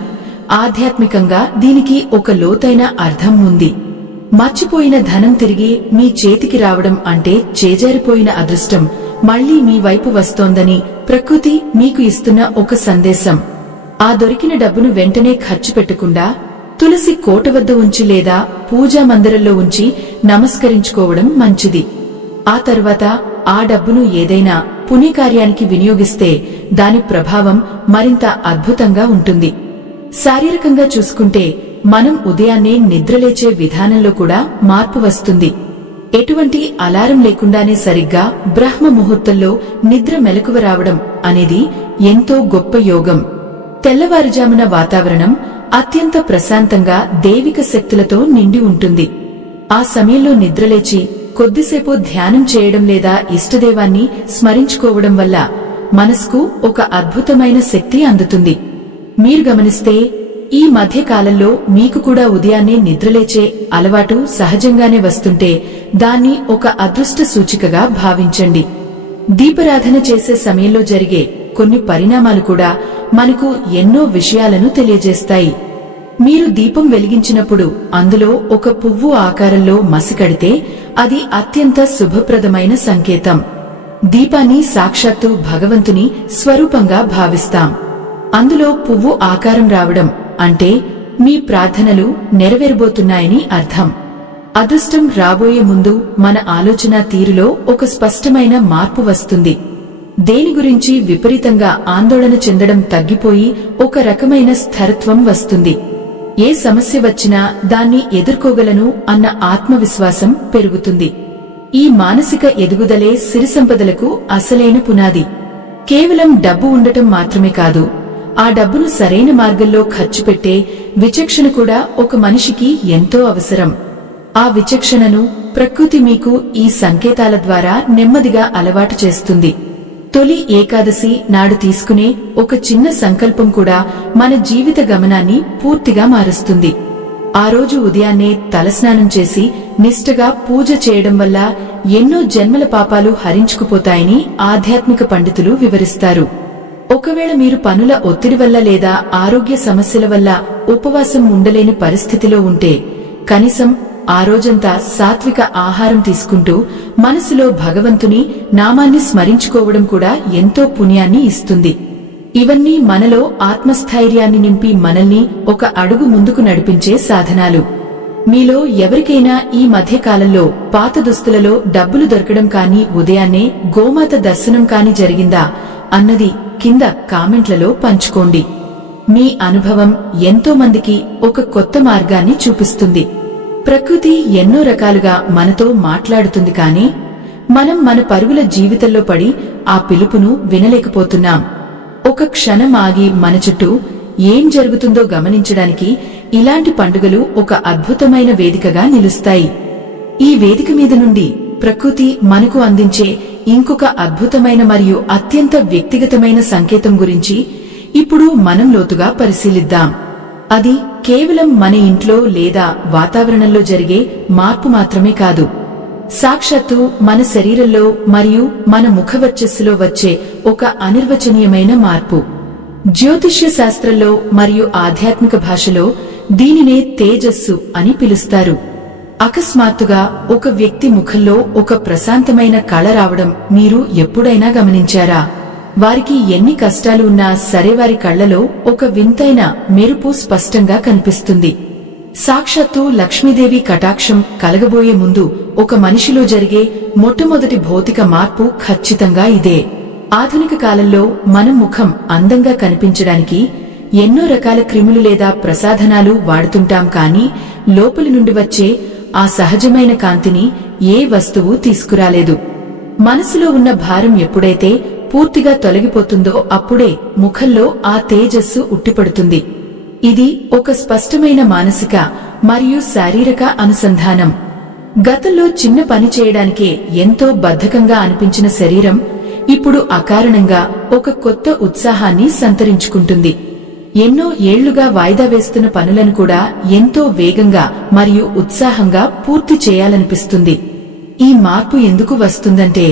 ఆధ్యాత్మికంగా దీనికి ఒక లోతైన అర్థం ఉంది. మర్చిపోయిన ధనం తిరిగి మీ చేతికి రావడం అంటే చేజారిపోయిన అదృష్టం మళ్లీ మీ వైపు వస్తోందని ప్రకృతి మీకు ఇస్తున్న ఒక సందేశం. ఆ దొరికిన డబ్బును వెంటనే ఖర్చు పెట్టకుండా తులసి కోట వద్ద ఉంచి లేదా పూజా మందిరంలో ఉంచి నమస్కరించుకోవడం మంచిది. ఆ తర్వాత ఆ డబ్బును ఏదైనా పుణ్యకార్యానికి వినియోగిస్తే దాని ప్రభావం మరింత అద్భుతంగా ఉంటుంది. శారీరకంగా చూసుకుంటే మనం ఉదయాన్నే నిద్రలేచే విధానంలో కూడా మార్పు వస్తుంది. ఎటువంటి అలారం లేకుండానే సరిగ్గా బ్రహ్మ ముహూర్తంలో నిద్ర మెలకువ రావడం అనేది ఎంతో గొప్ప యోగం. తెల్లవారుజామున వాతావరణం అత్యంత ప్రశాంతంగా దైవిక శక్తులతో నిండి ఉంటుంది. ఆ సమయంలో నిద్రలేచి కొద్దిసేపు ధ్యానం చేయడం లేదా ఇష్టదేవాన్ని స్మరించుకోవడం వల్ల మనసుకు ఒక అద్భుతమైన శక్తి అందుతుంది. మీరు గమనిస్తే ఈ మధ్య కాలంలో మీకు కూడా ఉదయాన్నే నిద్రలేచే అలవాటు సహజంగానే వస్తుంటే దాన్ని ఒక అదృష్ట సూచికగా భావించండి. దీపారాధన చేసే సమయంలో జరిగే కొన్ని పరిణామాలు కూడా మనకు ఎన్నో విషయాలను తెలియజేస్తాయి. మీరు దీపం వెలిగించినప్పుడు అందులో ఒక పువ్వు ఆకారంలో మసికడితే అది అత్యంత శుభప్రదమైన సంకేతం. దీపాన్ని సాక్షాత్తు భగవంతుని స్వరూపంగా భావిస్తాం. అందులో పువ్వు ఆకారం రావడం అంటే మీ ప్రార్థనలు నెరవేరబోతున్నాయని అర్థం. అదృష్టం రాబోయే ముందు మన ఆలోచన తీరులో ఒక స్పష్టమైన మార్పు వస్తుంది. దేని గురించి విపరీతంగా ఆందోళన చెందడం తగ్గిపోయి ఒక రకమైన స్థిరత్వం వస్తుంది. ఏ సమస్య వచ్చినా దాన్ని ఎదుర్కోగలను అన్న ఆత్మవిశ్వాసం పెరుగుతుంది. ఈ మానసిక ఎదుగుదలే సిరి సంపదలకు అసలైన పునాది. కేవలం డబ్బు ఉండటం మాత్రమే కాదు, ఆ డబ్బును సరైన మార్గంలో ఖర్చు పెట్టే విచక్షణ కూడా ఒక మనిషికి ఎంతో అవసరం. ఆ విచక్షణను ప్రకృతి మీకు ఈ సంకేతాల ద్వారా నెమ్మదిగా అలవాటు చేస్తుంది. తొలి ఏకాదశి నాడు తీసుకునే ఒక చిన్న సంకల్పం కూడా మన జీవిత గమనాన్ని పూర్తిగా మారుస్తుంది. ఆ రోజు ఉదయాన్నే తలస్నానం చేసి నిష్ఠగా పూజ చేయడం వల్ల ఎన్నో జన్మల పాపాలు హరించుకుపోతాయని ఆధ్యాత్మిక పండితులు వివరిస్తారు. ఒకవేళ మీరు పనుల ఒత్తిడి వల్ల లేదా ఆరోగ్య సమస్యల వల్ల ఉపవాసం ఉండలేని పరిస్థితిలో ఉంటే కనీసం ఆ రోజంతా సాత్విక ఆహారం తీసుకుంటూ మనసులో భగవంతుని నామాన్ని స్మరించుకోవడం కూడా ఎంతో పుణ్యాన్ని ఇస్తుంది. ఇవన్నీ మనలో ఆత్మస్థైర్యాన్ని నింపి మనల్ని ఒక అడుగు ముందుకు నడిపించే సాధనాలు. మీలో ఎవరికైనా ఈ మధ్యకాలంలో పాత దుస్తులలో డబ్బులు దొరకడం కానీ ఉదయాన్నే గోమాత దర్శనం కానీ జరిగిందా అన్నది కింద కామెంట్లలో పంచుకోండి. మీ అనుభవం ఎంతో మందికి ఒక కొత్త మార్గాన్ని చూపిస్తుంది. ప్రకృతి ఎన్నో రకాలుగా మనతో మాట్లాడుతుంది, కానీ మనం మన పరుగుల జీవితంలో పడి ఆ పిలుపును వినలేకపోతున్నాం. ఒక క్షణం ఆగి మన చుట్టూ ఏం జరుగుతుందో గమనించడానికి ఇలాంటి పండుగలు ఒక అద్భుతమైన వేదికగా నిలుస్తాయి. ఈ వేదిక మీద నుండి ప్రకృతి మనకు అందించే ఇంకొక అద్భుతమైన మరియు అత్యంత వ్యక్తిగతమైన సంకేతం గురించి ఇప్పుడు మనం లోతుగా పరిశీలిద్దాం. అది కేవలం మన ఇంట్లో లేదా వాతావరణంలో జరిగే మార్పు మాత్రమే కాదు, సాక్షాత్తు మన శరీరంలో మరియు మన ముఖవర్చస్సులో వచ్చే ఒక అనిర్వచనీయమైన మార్పు. జ్యోతిష్య శాస్త్రంలో మరియు ఆధ్యాత్మిక భాషలో దీనినే తేజస్సు అని పిలుస్తారు. అకస్మాత్తుగా ఒక వ్యక్తి ముఖంలో ఒక ప్రశాంతమైన కళ రావడం మీరు ఎప్పుడైనా గమనించారా? వారికి ఎన్ని కష్టాలు ఉన్నా సరే వారి కళ్లలో ఒక వింతైన మెరుపు స్పష్టంగా కనిపిస్తుంది. సాక్షాత్తు లక్ష్మీదేవి కటాక్షం కలగబోయే ముందు ఒక మనిషిలో జరిగే మొట్టమొదటి భౌతిక మార్పు ఖచ్చితంగా ఇదే. ఆధునిక కాలంలో మన ముఖం అందంగా కనిపించడానికి ఎన్నో రకాల క్రిములు లేదా ప్రసాధనాలు వాడుతుంటాం, కానీ లోపలి నుండి వచ్చే ఆ సహజమైన కాంతిని ఏ వస్తువు తీసుకురాలేదు. మనసులో ఉన్న భారం ఎప్పుడైతే పూర్తిగా తొలగిపోతుందో అప్పుడే ముఖంలో ఆ తేజస్సు ఉట్టిపడుతుంది. ఇది ఒక స్పష్టమైన మానసిక మరియు శారీరక అనుసంధానం. గతంలో చిన్న పని చేయడానికే ఎంతో బద్ధకంగా అనిపించిన శరీరం ఇప్పుడు అకారణంగా ఒక కొత్త ఉత్సాహాన్ని సంతరించుకుంటుంది. ఎన్నో ఏళ్లుగా వాయిదా వేస్తున్న పనులను కూడా ఎంతో వేగంగా మరియు ఉత్సాహంగా పూర్తి చేయాలనిపిస్తుంది. ఈ మార్పు ఎందుకు వస్తుందంటే,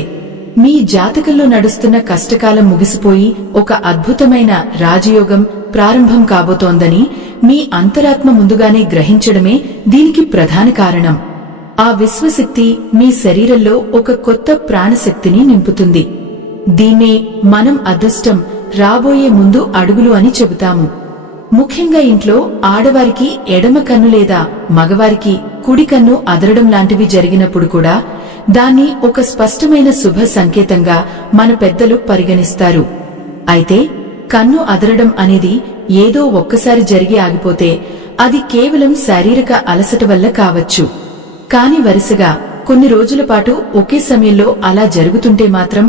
మీ జాతకంలో నడుస్తున్న కష్టకాలం ముగిసిపోయి ఒక అద్భుతమైన రాజయోగం ప్రారంభం కాబోతోందని మీ అంతరాత్మ ముందుగానే గ్రహించడమే దీనికి ప్రధాన కారణం. ఆ విశ్వశక్తి మీ శరీరంలో ఒక కొత్త ప్రాణశక్తిని నింపుతుంది. దీన్నే మనం అదృష్టం రాబోయే ముందు అడుగులు అని చెబుతాము. ముఖ్యంగా ఇంట్లో ఆడవారికి ఎడమ కన్ను లేదా మగవారికి కుడి కన్ను అదరడం లాంటివి జరిగినప్పుడు కూడా దాన్ని ఒక స్పష్టమైన శుభ సంకేతంగా మన పెద్దలు పరిగణిస్తారు. అయితే కన్ను అదరడం అనేది ఏదో ఒక్కసారి జరిగి ఆగిపోతే అది కేవలం శారీరక అలసట వల్ల కావచ్చు. కాని వరుసగా కొన్ని రోజుల పాటు ఒకే సమయంలో అలా జరుగుతుంటే మాత్రం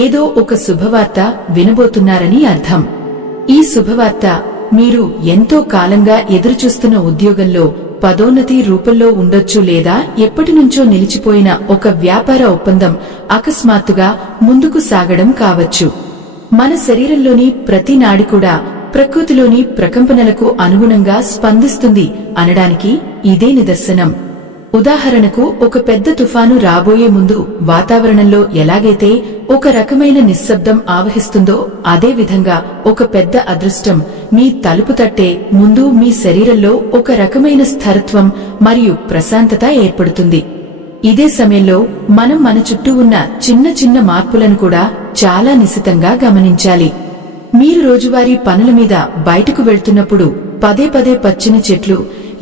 ఏదో ఒక శుభవార్త వినబోతున్నారని అర్థం. ఈ శుభవార్త మీరు ఎంతో కాలంగా ఎదురుచూస్తున్న ఉద్యోగంలో పదోన్నతి రూపంలో ఉండొచ్చు, లేదా ఎప్పటినుంచో నిలిచిపోయిన ఒక వ్యాపార ఒప్పందం అకస్మాత్తుగా ముందుకు సాగడం కావచ్చు. మన శరీరంలోని ప్రతి నాడి కూడా ప్రకృతిలోని ప్రకంపనలకు అనుగుణంగా స్పందిస్తుంది అనడానికి ఇదే నిదర్శనం. ఉదాహరణకు, ఒక పెద్ద తుఫాను రాబోయే ముందు వాతావరణంలో ఎలాగైతే ఒక రకమైన నిశ్శబ్దం ఆవహిస్తుందో, అదే విధంగా ఒక పెద్ద అదృష్టం మీ తలుపు తట్టే ముందు మీ శరీరంలో ఒక రకమైన స్థిరత్వం మరియు ప్రశాంతత ఏర్పడుతుంది. ఇదే సమయంలో మనం మన చుట్టూ ఉన్న చిన్న చిన్న మార్పులను కూడా చాలా నిశితంగా గమనించాలి. మీరు రోజువారీ పనుల మీద బయటకు వెళ్తున్నప్పుడు పదే పదే పచ్చని చెట్లు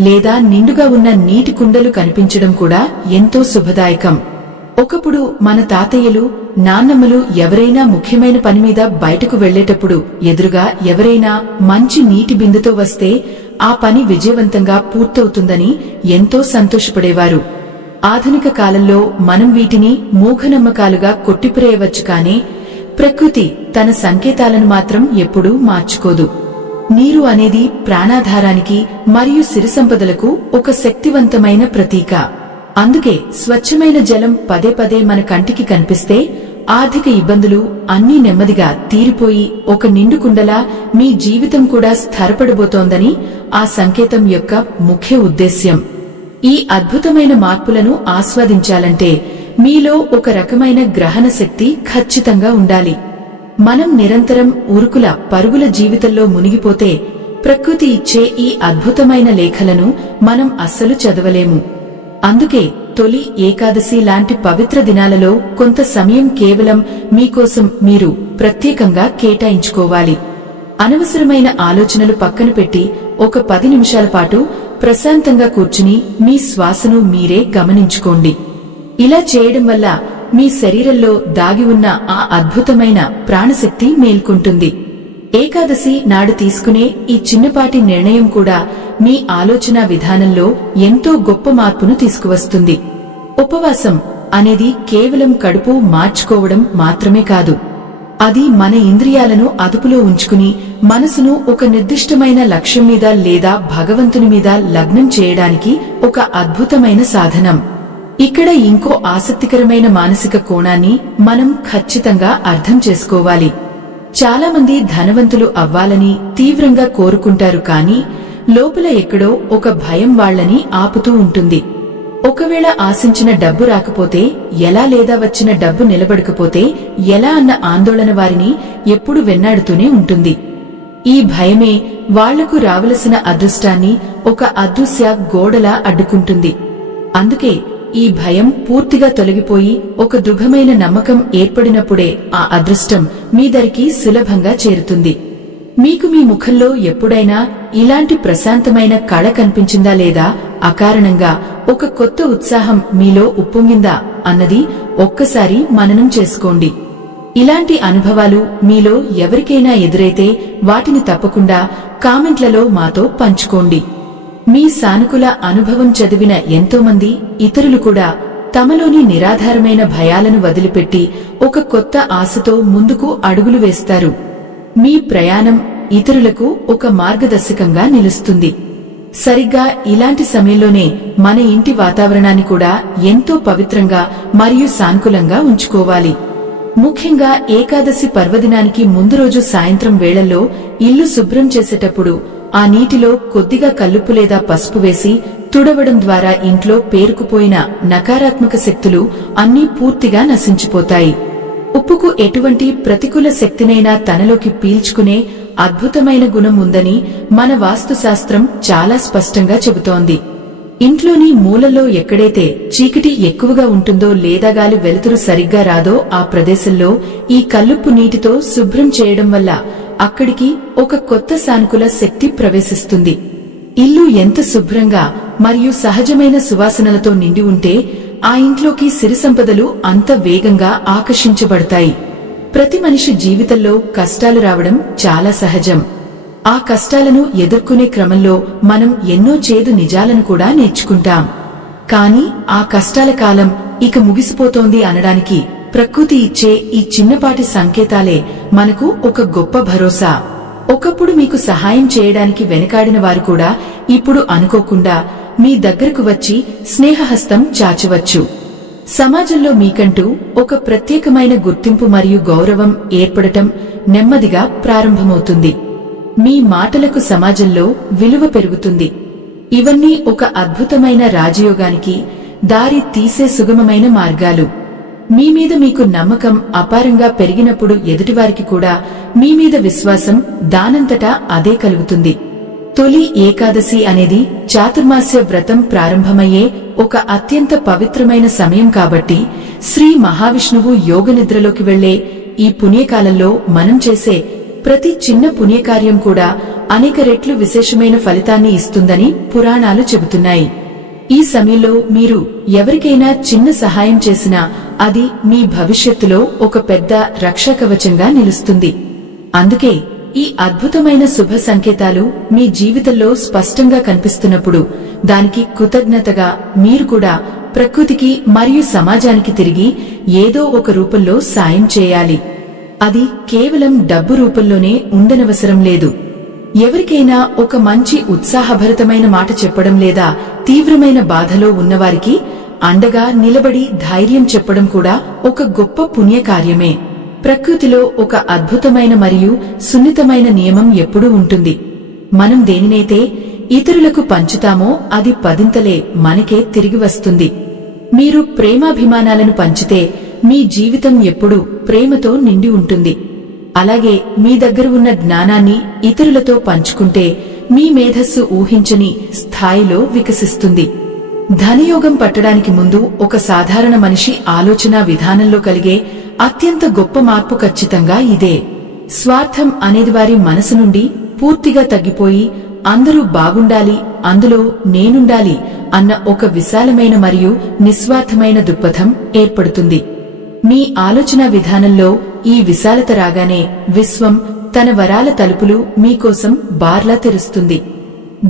లేదా నిండుగా ఉన్న నీటి కుండలు కనిపించడం కూడా ఎంతో శుభదాయకం. ఒకప్పుడు మన తాతయ్యలు, నాన్నమ్మలు ఎవరైనా ముఖ్యమైన పని మీద బయటకు వెళ్లేటప్పుడు ఎదురుగా ఎవరైనా మంచి నీటి బిందెతో వస్తే ఆ పని విజయవంతంగా పూర్తవుతుందని ఎంతో సంతోషపడేవారు. ఆధునిక కాలంలో మనం వీటిని మూఢనమ్మకాలుగా కొట్టిపారేయవచ్చు, కానీ ప్రకృతి తన సంకేతాలను మాత్రం ఎప్పుడూ మార్చుకోదు. నీరు అనేది ప్రాణాధారానికి మరియు సిరిసంపదలకు ఒక శక్తివంతమైన ప్రతీక. అందుకే స్వచ్ఛమైన జలం పదే పదే మన కంటికి కనిపిస్తే ఆర్థిక ఇబ్బందులు అన్నీ నెమ్మదిగా తీరిపోయి ఒక నిండుకుండలా మీ జీవితం కూడా స్థిరపడబోతోందని ఆ సంకేతం యొక్క ముఖ్య ఉద్దేశ్యం. ఈ అద్భుతమైన మార్పులను ఆస్వాదించాలంటే మీలో ఒక రకమైన గ్రహణ శక్తి ఖచ్చితంగా ఉండాలి. మనం నిరంతరం ఉరుకుల పరుగుల జీవితంలో మునిగిపోతే ప్రకృతి ఇచ్చే ఈ అద్భుతమైన లేఖలను మనం అస్సలు చదవలేము. అందుకే తొలి ఏకాదశి లాంటి పవిత్ర దినాలలో కొంత సమయం కేవలం మీకోసం మీరు ప్రత్యేకంగా కేటాయించుకోవాలి. అనవసరమైన ఆలోచనలు పక్కన పెట్టి ఒక 10 నిమిషాల పాటు ప్రశాంతంగా కూర్చుని మీ శ్వాసను మీరే గమనించుకోండి. ఇలా చేయడం వల్ల మీ శరీరంలో దాగి ఉన్న ఆ అద్భుతమైన ప్రాణశక్తి మేల్కొంటుంది. ఏకాదశి నాడు తీసుకునే ఈ చిన్నపాటి నిర్ణయం కూడా మీ ఆలోచన విధానంలో ఎంతో గొప్ప మార్పును తీసుకువస్తుంది. ఉపవాసం అనేది కేవలం కడుపు మార్చుకోవడం మాత్రమే కాదు. అది మన ఇంద్రియాలను అదుపులో ఉంచుకుని మనసును ఒక నిర్దిష్టమైన లక్ష్యం మీద లేదా భగవంతుని మీద లగ్నం చేయడానికి ఒక అద్భుతమైన సాధనం. ఇక్కడ ఇంకో ఆసక్తికరమైన మానసిక కోణాన్ని మనం ఖచ్చితంగా అర్థం చేసుకోవాలి. చాలా మంది ధనవంతులు అవ్వాలని తీవ్రంగా కోరుకుంటారు, కానీ లోపల ఎక్కడో ఒక భయం వాళ్లని ఆపుతూ ఉంటుంది. ఒకవేళ ఆశించిన డబ్బు రాకపోతే ఎలా, లేదా వచ్చిన డబ్బు నిలబడకపోతే ఎలా అన్న ఆందోళన వారిని ఎప్పుడూ వెన్నాడుతూనే ఉంటుంది. ఈ భయమే వాళ్లకు రావలసిన అదృష్టాన్ని ఒక అదృశ్య గోడలా అడ్డుకుంటుంది. అందుకే ఈ భయం పూర్తిగా తొలగిపోయి ఒక దృఢమైన నమ్మకం ఏర్పడినప్పుడే ఆ అదృష్టం మీ దరికి సులభంగా చేరుతుంది. మీకు మీ ముఖంలో ఎప్పుడైనా ఇలాంటి ప్రశాంతమైన కళ కనిపించిందా, లేదా అకారణంగా ఒక కొత్త ఉత్సాహం మీలో ఉప్పొంగిందా అన్నది ఒక్కసారి మననం చేసుకోండి. ఇలాంటి అనుభవాలు మీలో ఎవరికైనా ఎదురైతే వాటిని తప్పకుండా కామెంట్లలో మాతో పంచుకోండి. మీ సానుకూల అనుభవం చదివిన ఎంతోమంది ఇతరులు కూడా తమలోని నిరాధారమైన భయాలను వదిలిపెట్టి ఒక కొత్త ఆశతో ముందుకు అడుగులు వేస్తారు. మీ ప్రయాణం ఇతరులకు ఒక మార్గదర్శకంగా నిలుస్తుంది. సరిగ్గా ఇలాంటి సమయంలోనే మన ఇంటి వాతావరణాన్ని కూడా ఎంతో పవిత్రంగా మరియు సానుకూలంగా ఉంచుకోవాలి. ముఖ్యంగా ఏకాదశి పర్వదినానికి ముందు రోజు సాయంత్రం వేళల్లో ఇల్లు శుభ్రం చేసేటప్పుడు ఆ నీటిలో కొద్దిగా కల్లుప్పు లేదా పసుపు వేసి తుడవడం ద్వారా ఇంట్లో పేరుకుపోయిన నకారాత్మక శక్తులు అన్నీ పూర్తిగా నశించిపోతాయి. ఉప్పుకు ఎటువంటి ప్రతికూల శక్తినైనా తనలోకి పీల్చుకునే అద్భుతమైన గుణం ఉందని మన వాస్తుశాస్త్రం చాలా స్పష్టంగా చెబుతోంది. ఇంట్లోని మూలల్లో ఎక్కడైతే చీకటి ఎక్కువగా ఉంటుందో లేదా గాలి వెలుతురు సరిగ్గా రాదో ఆ ప్రదేశంలో ఈ కల్లుప్పు నీటితో శుభ్రం చేయడం వల్ల అక్కడికి ఒక కొత్త సానుకూల శక్తి ప్రవేశిస్తుంది. ఇల్లు ఎంత శుభ్రంగా మరియు సహజమైన సువాసనలతో నిండి ఉంటే ఆ ఇంట్లోకి సిరి సంపదలు అంత వేగంగా ఆకర్షించబడతాయి. ప్రతి మనిషి జీవితంలో కష్టాలు రావడం చాలా సహజం. ఆ కష్టాలను ఎదుర్కొనే క్రమంలో మనం ఎన్నో చేదు నిజాలను కూడా నేర్చుకుంటాం. కాని ఆ కష్టాల కాలం ఇక ముగిసిపోతోంది అనడానికి ప్రకృతి ఇచ్చే ఈ చిన్నపాటి సంకేతాలే మనకు ఒక గొప్ప భరోసా. ఒకప్పుడు మీకు సహాయం చేయడానికి వెనకాడిన వారు కూడా ఇప్పుడు అనుకోకుండా మీ దగ్గరకు వచ్చి స్నేహహస్తం చాచవచ్చు. సమాజంలో మీకంటూ ఒక ప్రత్యేకమైన గుర్తింపు మరియు గౌరవం ఏర్పడటం నెమ్మదిగా ప్రారంభమవుతుంది. మీ మాటలకు సమాజంలో విలువ పెరుగుతుంది. ఇవన్నీ ఒక అద్భుతమైన రాజయోగానికి దారి తీసే సుగమమైన మార్గాలు. మీ మీద మీకు నమ్మకం అపారంగా పెరిగినప్పుడు ఎదుటివారికి కూడా మీ మీద విశ్వాసం దానంతటా అదే కలుగుతుంది. తొలి ఏకాదశి అనేది చాతుర్మాస్య వ్రతం ప్రారంభమయ్యే ఒక అత్యంత పవిత్రమైన సమయం కాబట్టి శ్రీ మహావిష్ణువు యోగనిద్రలోకి వెళ్లే ఈ పుణ్యకాలంలో మనం చేసే ప్రతి చిన్న పుణ్యకార్యం కూడా అనేక రెట్లు విశేషమైన ఫలితాన్ని ఇస్తుందని పురాణాలు చెబుతున్నాయి. ఈ సమయంలో మీరు ఎవరికైనా చిన్న సహాయం చేసినా అది మీ భవిష్యత్తులో ఒక పెద్ద రక్షాకవచంగా నిలుస్తుంది. అందుకే ఈ అద్భుతమైన శుభ సంకేతాలు మీ జీవితంలో స్పష్టంగా కనిపిస్తున్నప్పుడు దానికి కృతజ్ఞతగా మీరు కూడా ప్రకృతికి మరియు సమాజానికి తిరిగి ఏదో ఒక రూపంలో సాయం చేయాలి. అది కేవలం డబ్బు రూపంలోనే ఉండనవసరం లేదు. ఎవరికైనా ఒక మంచి ఉత్సాహభరితమైన మాట చెప్పడం లేదా తీవ్రమైన బాధలో ఉన్నవారికి అండగా నిలబడి ధైర్యం చెప్పడం కూడా ఒక గొప్ప పుణ్యకార్యమే. ప్రకృతిలో ఒక అద్భుతమైన మరియు సున్నితమైన నియమం ఎప్పుడూ ఉంటుంది. మనం దేనినైతే ఇతరులకు పంచుతామో అది పదింతలే మనకే తిరిగి వస్తుంది. మీరు ప్రేమాభిమానాలను పంచితే మీ జీవితం ఎప్పుడూ ప్రేమతో నిండి ఉంటుంది. అలాగే మీ దగ్గర ఉన్న జ్ఞానాన్ని ఇతరులతో పంచుకుంటే మీ మేధస్సు ఊహించని స్థాయిలో వికసిస్తుంది. ధనయోగం పట్టడానికి ముందు ఒక సాధారణ మనిషి ఆలోచనా విధానంలో కలిగే అత్యంత గొప్ప మార్పు ఖచ్చితంగా ఇదే. స్వార్థం అనేది వారి మనసు నుండి పూర్తిగా తగ్గిపోయి అందరూ బాగుండాలి, అందులో నేనుండాలి అన్న ఒక విశాలమైన మరియు నిస్వార్థమైన దృక్పథం ఏర్పడుతుంది. మీ ఆలోచన విధానంలో ఈ విశాలత రాగానే విశ్వం తన వరాల తలుపులు మీకోసం బార్లా తెరుస్తుంది.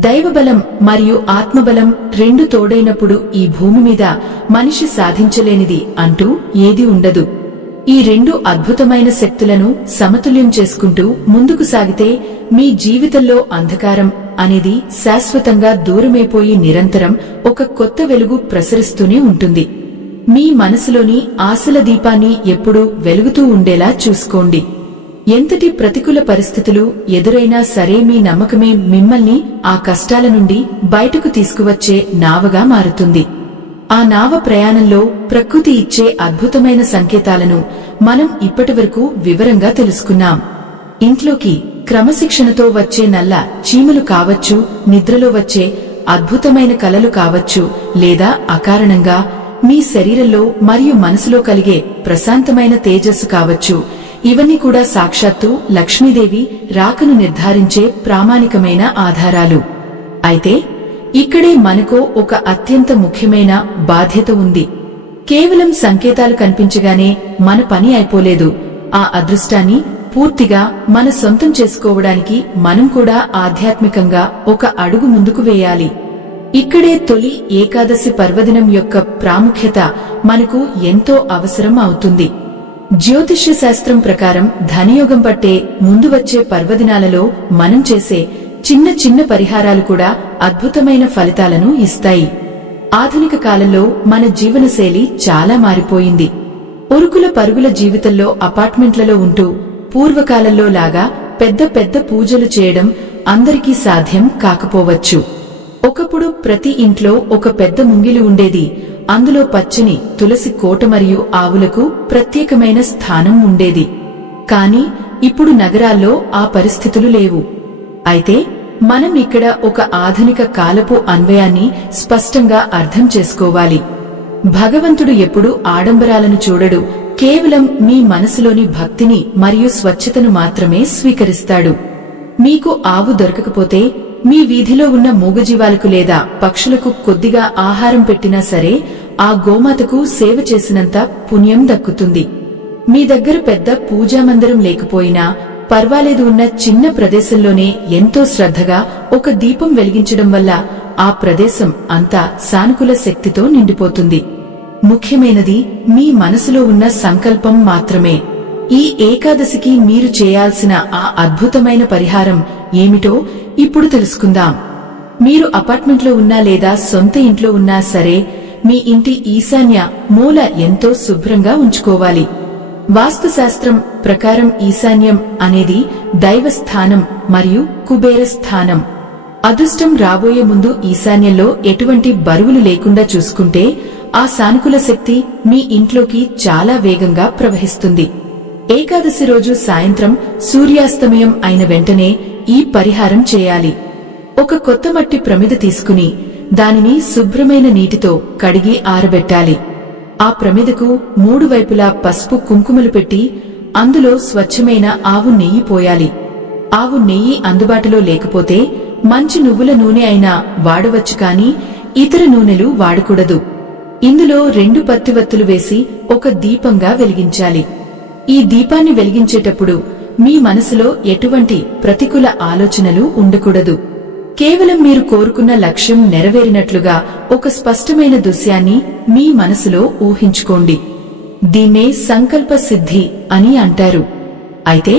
దైవబలం మరియు ఆత్మబలం రెండు తోడైనప్పుడు ఈ భూమి మీద మనిషి సాధించలేనిది అంటూ ఏది ఉండదు. ఈ రెండు అద్భుతమైన శక్తులను సమతుల్యం చేసుకుంటూ ముందుకు సాగితే మీ జీవితంలో అంధకారం అనేది శాశ్వతంగా దూరమైపోయి నిరంతరం ఒక కొత్త వెలుగు ప్రసరిస్తూనే ఉంటుంది. మీ మనసులోని ఆశల దీపాన్ని ఎప్పుడూ వెలుగుతూ ఉండేలా చూసుకోండి. ఎంతటి ప్రతికూల పరిస్థితులు ఎదురైనా సరే మీ నమ్మకమే మిమ్మల్ని ఆ కష్టాల నుండి బయటకు తీసుకువచ్చే నావగా మారుతుంది. ఆ నావ ప్రయాణంలో ప్రకృతి ఇచ్చే అద్భుతమైన సంకేతాలను మనం ఇప్పటివరకు వివరంగా తెలుసుకున్నాం. ఇంట్లోకి క్రమశిక్షణతో వచ్చే నల్ల చీమలు కావచ్చు, నిద్రలో వచ్చే అద్భుతమైన కలలు కావచ్చు, లేదా అకారణంగా మీ శరీరంలో మరియు మనసులో కలిగే ప్రశాంతమైన తేజస్సు కావచ్చు. ఇవన్నీ కూడా సాక్షాత్తు లక్ష్మీదేవి రాకను నిర్ధారించే ప్రామాణికమైన ఆధారాలు. అయితే ఇక్కడే మనకో ఒక అత్యంత ముఖ్యమైన బాధ్యత ఉంది. కేవలం సంకేతాలు కనిపించగానే మన పని అయిపోలేదు. ఆ అదృష్టాన్ని పూర్తిగా మన సొంతం చేసుకోవడానికి మనం కూడా ఆధ్యాత్మికంగా ఒక అడుగు ముందుకు వేయాలి. ఇక్కడే తొలి ఏకాదశి పర్వదినం యొక్క ప్రాముఖ్యత మనకు ఎంతో అవసరం అవుతుంది. జ్యోతిష్య శాస్త్రం ప్రకారం ధనయోగం పట్టే ముందు వచ్చే పర్వదినాలలో మనం చేసే చిన్న చిన్న పరిహారాలు కూడా అద్భుతమైన ఫలితాలను ఇస్తాయి. ఆధునిక కాలంలో మన జీవనశైలి చాలా మారిపోయింది. ఉరుకుల పరుగుల జీవితంలో అపార్ట్మెంట్లలో ఉంటూ పూర్వకాలంలో లాగా పెద్ద పెద్ద పూజలు చేయడం అందరికీ సాధ్యం కాకపోవచ్చు. ఒకప్పుడు ప్రతి ఇంట్లో ఒక పెద్ద ముంగిలి ఉండేది. అందులో పచ్చని తులసి కోట మరియు ఆవులకు ప్రత్యేకమైన స్థానం ఉండేది. కాని ఇప్పుడు నగరాల్లో ఆ పరిస్థితులు లేవు. అయితే మనం ఇక్కడ ఒక ఆధునిక కాలపు అన్వయాన్ని స్పష్టంగా అర్థం చేసుకోవాలి. భగవంతుడు ఎప్పుడూ ఆడంబరాలను చూడడు. కేవలం మీ మనసులోని భక్తిని మరియు స్వచ్ఛతను మాత్రమే స్వీకరిస్తాడు. మీకు ఆవు దొరకకపోతే మీ వీధిలో ఉన్న మూగజీవాలకు లేదా పక్షులకు కొద్దిగా ఆహారం పెట్టినా సరే ఆ గోమాతకు సేవ చేసినంత పుణ్యం దక్కుతుంది. మీ దగ్గర పెద్ద పూజామందిరం లేకపోయినా పర్వాలేదు, ఉన్న చిన్న ప్రదేశంలోనే ఎంతో శ్రద్ధగా ఒక దీపం వెలిగించడం వల్ల ఆ ప్రదేశం అంతా సానుకూల శక్తితో నిండిపోతుంది. ముఖ్యమైనది మీ మనసులో ఉన్న సంకల్పం మాత్రమే. ఈ ఏకాదశికి మీరు చేయాల్సిన ఆ అద్భుతమైన పరిహారం ఏమిటో ఇప్పుడు తెలుసుకుందాం. మీరు అపార్ట్మెంట్లో ఉన్నా లేదా సొంత ఇంట్లో ఉన్నా సరే మీ ఇంటి ఈశాన్య మూల ఎంతో శుభ్రంగా ఉంచుకోవాలి. వాస్తుశాస్త్రం ప్రకారం ఈశాన్యం అనేది దైవస్థానం మరియు కుబేర స్థానం. అదృష్టం రాబోయే ముందు ఈశాన్యంలో ఎటువంటి బరువులు లేకుండా చూసుకుంటే ఆ సానుకూల శక్తి మీ ఇంట్లోకి చాలా వేగంగా ప్రవహిస్తుంది. ఏకాదశి రోజు సాయంత్రం సూర్యాస్తమయం అయిన వెంటనే ఈ పరిహారం చేయాలి. ఒక కొత్త మట్టి ప్రమిద తీసుకుని దానిని శుభ్రమైన నీటితో కడిగి ఆరబెట్టాలి. ఆ ప్రమిదకు 3 వైపులా పసుపు కుంకుమలు పెట్టి అందులో స్వచ్ఛమైన ఆవు నెయ్యి పోయాలి. ఆవు నెయ్యి అందుబాటులో లేకపోతే మంచి నువ్వుల నూనె అయినా వాడవచ్చు, కానీ ఇతర నూనెలు వాడకూడదు. ఇందులో 2 పత్తివత్తులు వేసి ఒక దీపంగా వెలిగించాలి. ఈ దీపాన్ని వెలిగించేటప్పుడు మీ మనసులో ఎటువంటి ప్రతికూల ఆలోచనలు ఉండకూడదు. కేవలం మీరు కోరుకున్న లక్ష్యం నెరవేరినట్లుగా ఒక స్పష్టమైన దృశ్యాన్ని మీ మనసులో ఊహించుకోండి. దీన్నే సంకల్ప సిద్ధి అని అంటారు. అయితే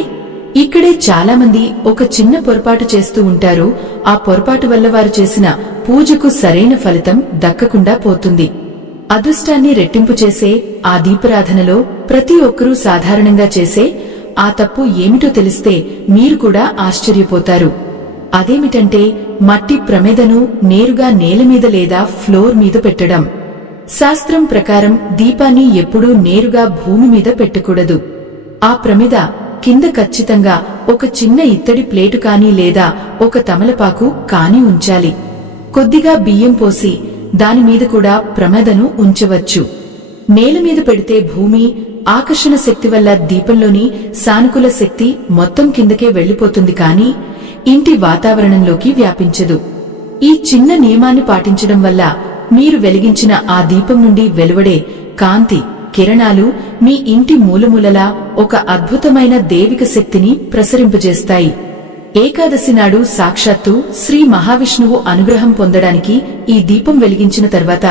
ఇక్కడే చాలామంది ఒక చిన్న పొరపాటు చేస్తూ ఉంటారు. ఆ పొరపాటు వల్ల వారు చేసిన పూజకు సరైన ఫలితం దక్కకుండా పోతుంది. అదృష్టాన్ని రెట్టింపు చేసే ఆ దీపారాధనలో ప్రతి ఒక్కరూ సాధారణంగా చేసే ఆ తప్పు ఏమిటో తెలిస్తే మీరు కూడా ఆశ్చర్యపోతారు. అదేమిటంటే మట్టి ప్రమిదను నేరుగా నేలమీద లేదా ఫ్లోర్ మీద పెట్టడం. శాస్త్రం ప్రకారం దీపాన్ని ఎప్పుడూ నేరుగా భూమి మీద పెట్టకూడదు. ఆ ప్రమిద కింద ఖచ్చితంగా ఒక చిన్న ఇత్తడి ప్లేటు కానీ లేదా ఒక తమలపాకు కానీ ఉంచాలి. కొద్దిగా బియ్యం పోసి దానిమీద కూడా ప్రమిదను ఉంచవచ్చు. నేలమీద పెడితే భూమి ఆకర్షణ శక్తి వల్ల దీపంలోని సానుకూల శక్తి మొత్తం కిందకే వెళ్లిపోతుంది, కానీ ఇంటి వాతావరణంలోకి వ్యాపించదు. ఈ చిన్న నియమాన్ని పాటించడం వల్ల మీరు వెలిగించిన ఆ దీపం నుండి వెలువడే కాంతి కిరణాలు మీ ఇంటి మూలమూలలా ఒక అద్భుతమైన దైవిక శక్తిని ప్రసరింపజేస్తాయి. ఏకాదశి నాడు సాక్షాత్తు శ్రీ మహావిష్ణువు అనుగ్రహం పొందడానికి ఈ దీపం వెలిగించిన తర్వాత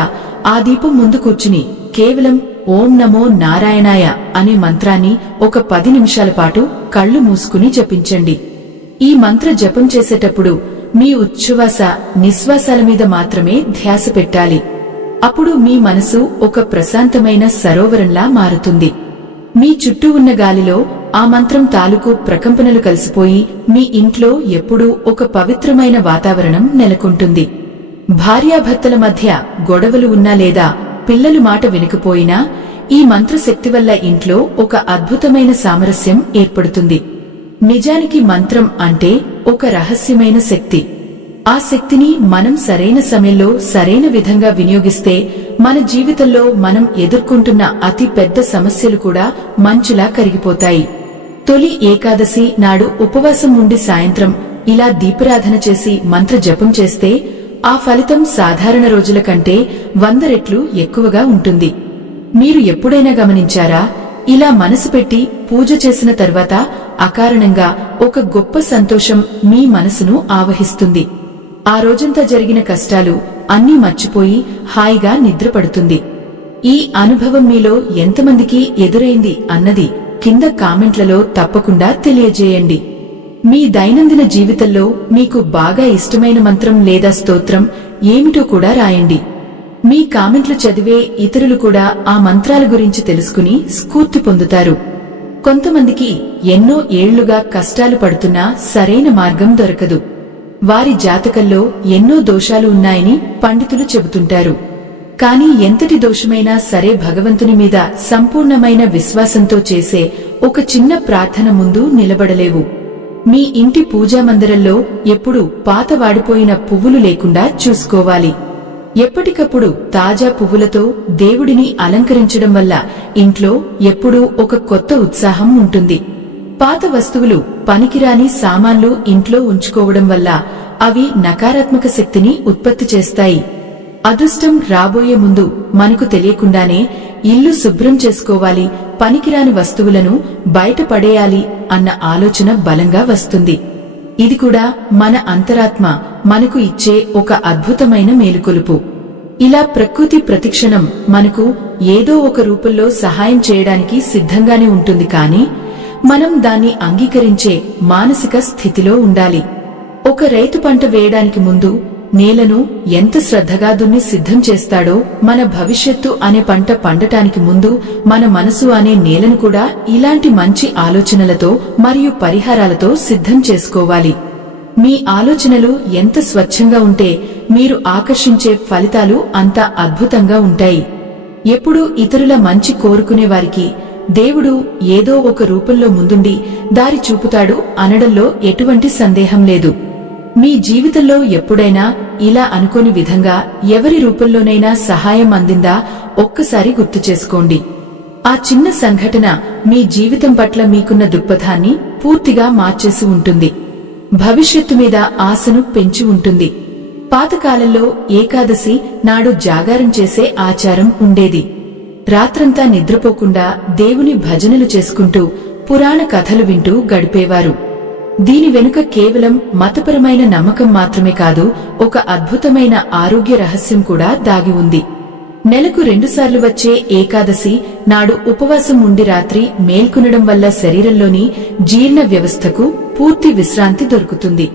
ఆ దీపం ముందు కూర్చుని కేవలం ఓం నమో నారాయణాయ అనే మంత్రాన్ని ఒక 10 నిమిషాల పాటు కళ్లు మూసుకుని జపించండి. ఈ మంత్ర జపం చేసేటప్పుడు మీ ఉచ్ఛ్వాస నిశ్వాసాల మీద మాత్రమే ధ్యాస పెట్టాలి. అప్పుడు మీ మనసు ఒక ప్రశాంతమైన సరోవరంలా మారుతుంది. మీ చుట్టూ ఉన్న గాలిలో ఆ మంత్రం తాలూకు ప్రకంపనలు కలిసిపోయి మీ ఇంట్లో ఎప్పుడూ ఒక పవిత్రమైన వాతావరణం నెలకొంటుంది. భార్యాభర్తల మధ్య గొడవలు ఉన్నా లేదా పిల్లలు మాట వినకపోయినా ఈ మంత్రశక్తి వల్ల ఇంట్లో ఒక అద్భుతమైన సామరస్యం ఏర్పడుతుంది. నిజానికి మంత్రం అంటే ఒక రహస్యమైన శక్తి. ఆ శక్తిని మనం సరైన సమయంలో సరైన విధంగా వినియోగిస్తే మన జీవితంలో మనం ఎదుర్కొంటున్న అతి పెద్ద సమస్యలు కూడా మంచులా కరిగిపోతాయి. తొలి ఏకాదశి నాడు ఉపవాసం ఉండి సాయంత్రం ఇలా దీపారాధన చేసి మంత్ర జపం చేస్తే ఆ ఫలితం సాధారణ రోజుల కంటే 100 రెట్లు ఎక్కువగా ఉంటుంది. మీరు ఎప్పుడైనా గమనించారా? ఇలా మనసు పెట్టి పూజ చేసిన తర్వాత అకారణంగా ఒక గొప్ప సంతోషం మీ మనసును ఆవహిస్తుంది. ఆ రోజంతా జరిగిన కష్టాలు అన్నీ మర్చిపోయి హాయిగా నిద్రపడుతుంది. ఈ అనుభవం మీలో ఎంతమందికి ఎదురైంది అన్నది కింద కామెంట్లలో తప్పకుండా తెలియజేయండి. మీ దైనందిన జీవితంలో మీకు బాగా ఇష్టమైన మంత్రం లేదా స్తోత్రం ఏమిటో కూడా రాయండి. మీ కామెంట్లు చదివే ఇతరులు కూడా ఆ మంత్రాల గురించి తెలుసుకుని స్ఫూర్తి పొందుతారు. కొంతమందికి ఎన్నో ఏళ్లుగా కష్టాలు పడుతున్నా సరైన మార్గం దొరకదు. వారి జాతకంలో ఎన్నో దోషాలు ఉన్నాయని పండితులు చెబుతుంటారు. కాని ఎంతటి దోషమైనా సరే భగవంతుని మీద సంపూర్ణమైన విశ్వాసంతో చేసే ఒక చిన్న ప్రార్థన ముందు నిలబడలేవు. మీ ఇంటి పూజామందిరంలో ఎప్పుడూ పాత వాడిపోయిన పువ్వులు లేకుండా చూసుకోవాలి. ఎప్పటికప్పుడు తాజా పువ్వులతో దేవుడిని అలంకరించడం వల్ల ఇంట్లో ఎప్పుడూ ఒక కొత్త ఉత్సాహం ఉంటుంది. పాత వస్తువులు, పనికిరాని సామాన్లు ఇంట్లో ఉంచుకోవడం వల్ల అవి నకారాత్మక శక్తిని ఉత్పత్తి చేస్తాయి. అదృష్టం రాబోయే ముందు మనకు తెలియకుండానే ఇల్లు శుభ్రం చేసుకోవాలి, పనికిరాని వస్తువులను బయట పడేయాలి అన్న ఆలోచన బలంగా వస్తుంది. ఇది కూడా మన అంతరాత్మ మనకు ఇచ్చే ఒక అద్భుతమైన మేలుకొలుపు. ఇలా ప్రకృతి ప్రతిక్షణం మనకు ఏదో ఒక రూపంలో సహాయం చేయడానికి సిద్ధంగానే ఉంటుంది. కానీ మనం దాన్ని అంగీకరించే మానసిక స్థితిలో ఉండాలి. ఒక రైతు పంట వేయడానికి ముందు నేలను ఎంత శ్రద్ధగా దున్ని సిద్ధం చేస్తాడో, మన భవిష్యత్తు అనే పంట పండటానికి ముందు మన మనసు అనే నేలను కూడా ఇలాంటి మంచి ఆలోచనలతో మరియు పరిహారాలతో సిద్ధం చేసుకోవాలి. మీ ఆలోచనలు ఎంత స్వచ్ఛంగా ఉంటే మీరు ఆకర్షించే ఫలితాలు అంత అద్భుతంగా ఉంటాయి. ఎప్పుడూ ఇతరుల మంచి కోరుకునే వారికి దేవుడు ఏదో ఒక రూపంలో ముందుండి దారి చూపుతాడు అనడంలో ఎటువంటి సందేహం లేదు. మీ జీవితంలో ఎప్పుడైనా ఇలా అనుకోని విధంగా ఎవరి రూపంలోనైనా సహాయం అందిందా ఒక్కసారి గుర్తు చేసుకోండి. ఆ చిన్న సంఘటన మీ జీవితం పట్ల మీకున్న దృక్పథాన్ని పూర్తిగా మార్చేసి ఉంటుంది. భవిష్యత్తు మీద ఆశను పెంచి ఉంటుంది. పాతకాలంలో ఏకాదశి నాడు జాగారం చేసే ఆచారం ఉండేది. రాత్రంతా నిద్రపోకుండా దేవుని భజనలు చేసుకుంటూ పురాణ కథలు వింటూ గడిపేవారు. దీని వెనుక కేవలం మతపరమైన నమ్మకం మాత్రమే కాదు, ఒక అద్భుతమైన ఆరోగ్య రహస్యం కూడా దాగి ఉంది. నెలకు 2 సార్లు వచ్చే ఏకాదశి నాడు ఉపవాసం ఉండి రాత్రి మేల్కొనడం వల్ల శరీరంలోని జీర్ణ వ్యవస్థకు పూర్తి విశ్రాంతి దొరుకుతుంది.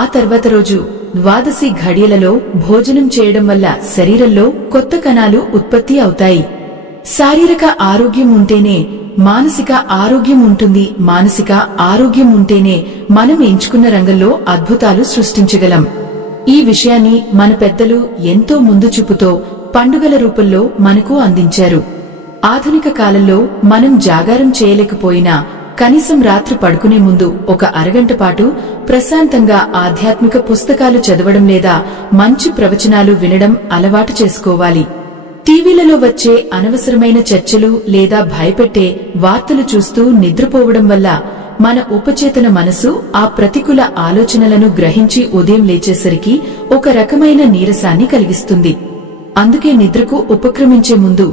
ఆ తర్వాత రోజు ద్వాదశి ఘడియలలో భోజనం చేయడం వల్ల శరీరంలో కొత్త కణాలు ఉత్పత్తి అవుతాయి. శారీరక ఆరోగ్యం ఉంటేనే మానసిక ఆరోగ్యం ఉంటుంది. మానసిక ఆరోగ్యం ఉంటేనే మనం ఎంచుకున్న రంగంలో అద్భుతాలు సృష్టించగలం. ఈ విషయాన్ని మన పెద్దలు ఎంతో ముందు చూపుతో పండుగల రూపంలో మనకు అందించారు. ఆధునిక కాలంలో మనం జాగారం చేయలేకపోయినా కనీసం రాత్రి పడుకునే ముందు ఒక అరగంట పాటు ప్రశాంతంగా ఆధ్యాత్మిక పుస్తకాలు చదవడం లేదా మంచి ప్రవచనాలు వినడం అలవాటు చేసుకోవాలి. టీవీలలో వచ్చే అనవసరమైన చర్చలు లేదా భయపెట్టే వార్తలు చూస్తూ నిద్రపోవడం వల్ల మన ఉపచేతన మనసు ఆ ప్రతికూల ఆలోచనలను గ్రహించి ఉదయం లేచేసరికి ఒక రకమైన నీరసాన్ని కలిగిస్తుంది. అందుకే నిద్రకు ఉపక్రమించే ముందు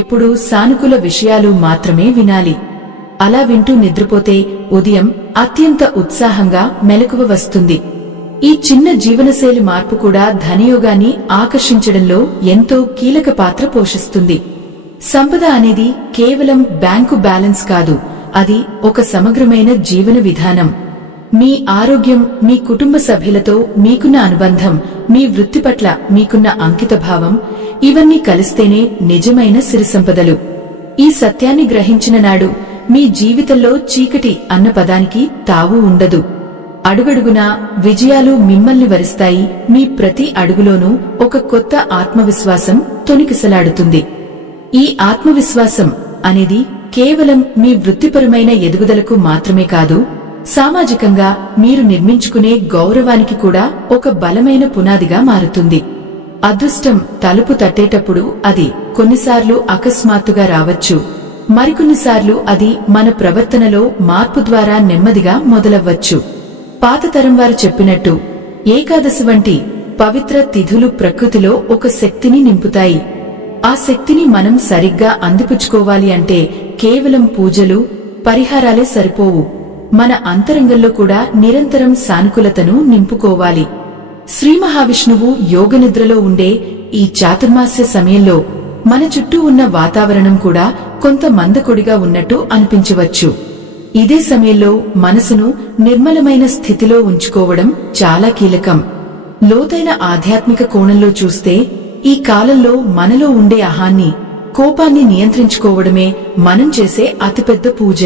ఎప్పుడూ సానుకూల విషయాలు మాత్రమే వినాలి. అలా వింటూ నిద్రపోతే ఉదయం అత్యంత ఉత్సాహంగా మెలకువ వస్తుంది. ఈ చిన్న జీవనశైలి మార్పు కూడా ధనయోగాన్ని ఆకర్షించడంలో ఎంతో కీలక పాత్ర పోషిస్తుంది. సంపద అనేది కేవలం బ్యాంకు బ్యాలెన్స్ కాదు, అది ఒక సమగ్రమైన జీవన విధానం. మీ ఆరోగ్యం, మీ కుటుంబ సభ్యులతో మీకున్న అనుబంధం, మీ వృత్తి పట్ల మీకున్న అంకితభావం ఇవన్నీ కలిస్తేనే నిజమైన సిరి సంపదలు. ఈ సత్యాన్ని గ్రహించిన నాడు మీ జీవితంలో చీకటి అన్న పదానికి తావు ఉండదు. అడుగడుగునా విజయాలు మిమ్మల్ని వరిస్తాయి. మీ ప్రతి అడుగులోనూ ఒక కొత్త ఆత్మవిశ్వాసం తొణికిసలాడుతుంది. ఈ ఆత్మవిశ్వాసం అనేది కేవలం మీ వృత్తిపరమైన ఎదుగుదలకు మాత్రమే కాదు, సామాజికంగా మీరు నిర్మించుకునే గౌరవానికి కూడా ఒక బలమైన పునాదిగా మారుతుంది. అదృష్టం తలుపు తట్టేటప్పుడు అది కొన్నిసార్లు అకస్మాత్తుగా రావచ్చు, మరికొన్నిసార్లు అది మన ప్రవర్తనలో మార్పు ద్వారా నెమ్మదిగా మొదలవ్వచ్చు. పాత తరం వారు చెప్పినట్టు ఏకాదశి వంటి పవిత్ర తిథులు ప్రకృతిలో ఒక శక్తిని నింపుతాయి. ఆ శక్తిని మనం సరిగ్గా అందిపుచ్చుకోవాలి అంటే కేవలం పూజలు, పరిహారాలే సరిపోవు. మన అంతరంగంలో కూడా నిరంతరం సానుకూలతను నింపుకోవాలి. శ్రీ మహావిష్ణువు యోగనిద్రలో ఉండే ఈ చాతుర్మాస్య సమయంలో మన చుట్టూ ఉన్న వాతావరణం కూడా కొంత మందకొడిగా ఉన్నట్టు అనిపించవచ్చు. ఇదే సమయంలో మనసును నిర్మలమైన స్థితిలో ఉంచుకోవడం చాలా కీలకం. లోతైన ఆధ్యాత్మిక కోణంలో చూస్తే ఈ కాలంలో మనలో ఉండే అహాన్ని, కోపాన్ని నియంత్రించుకోవడమే మనం చేసే అతిపెద్ద పూజ.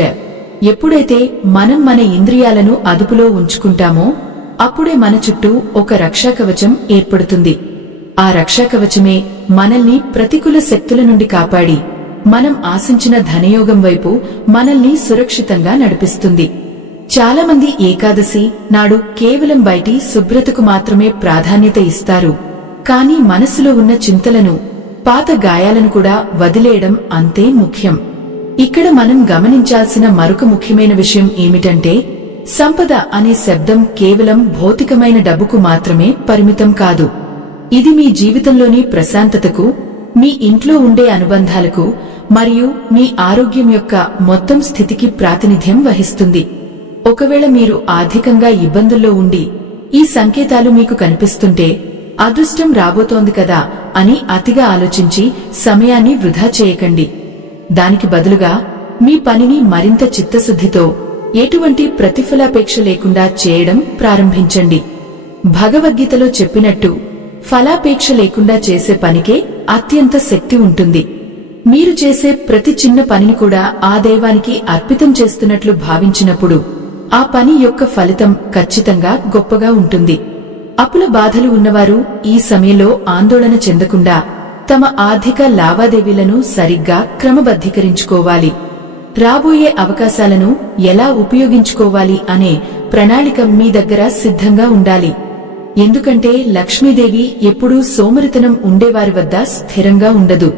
ఎప్పుడైతే మనం మన ఇంద్రియాలను అదుపులో ఉంచుకుంటామో అప్పుడే మన చుట్టూ ఒక రక్షాకవచం ఏర్పడుతుంది. ఆ రక్షాకవచమే మనల్ని ప్రతికూల శక్తుల నుండి కాపాడి మనం ఆశించిన ధనయోగం వైపు మనల్ని సురక్షితంగా నడిపిస్తుంది. చాలామంది ఏకాదశి నాడు కేవలం బయటి శుభ్రతకు మాత్రమే ప్రాధాన్యత ఇస్తారు. కానీ మనసులో ఉన్న చింతలను, పాత గాయాలను కూడా వదిలేయడం అంతే ముఖ్యం. ఇక్కడ మనం గమనించాల్సిన మరొక ముఖ్యమైన విషయం ఏమిటంటే సంపద అనే శబ్దం కేవలం భౌతికమైన డబ్బుకు మాత్రమే పరిమితం కాదు. ఇది మీ జీవితంలోని ప్రశాంతతకు, మీ ఇంట్లో ఉండే అనుబంధాలకు మరియు మీ ఆరోగ్యం యొక్క మొత్తం స్థితికి ప్రాతినిధ్యం వహిస్తుంది. ఒకవేళ మీరు ఆర్థికంగా ఇబ్బందుల్లో ఉండి ఈ సంకేతాలు మీకు కనిపిస్తుంటే అదృష్టం రాబోతోంది కదా అని అతిగా ఆలోచించి సమయాన్ని వృధా చేయకండి. దానికి బదులుగా మీ పనిని మరింత చిత్తశుద్ధితో, ఎటువంటి ప్రతిఫలాపేక్ష లేకుండా చేయడం ప్రారంభించండి. భగవద్గీతలో చెప్పినట్టు ఫలాపేక్ష లేకుండా చేసే పనికే అత్యంత శక్తి ఉంటుంది. మీరు చేసే ప్రతి చిన్న పనిని కూడా ఆ దైవానికి అర్పితం చేస్తున్నట్లు భావించినప్పుడు ఆ పని యొక్క ఫలితం ఖచ్చితంగా గొప్పగా ఉంటుంది. అప్పుల బాధలు ఉన్నవారు ఈ సమయంలో ఆందోళన చెందకుండా తమ ఆర్థిక లావాదేవీలను సరిగ్గా క్రమబద్ధీకరించుకోవాలి. రాబోయే అవకాశాలను ఎలా ఉపయోగించుకోవాలి అనే ప్రణాళిక మీ దగ్గర సిద్ధంగా ఉండాలి. ఎందుకంటే లక్ష్మీదేవి ఎప్పుడూ సోమరితనం ఉండేవారి వద్ద స్థిరంగా ఉండదు.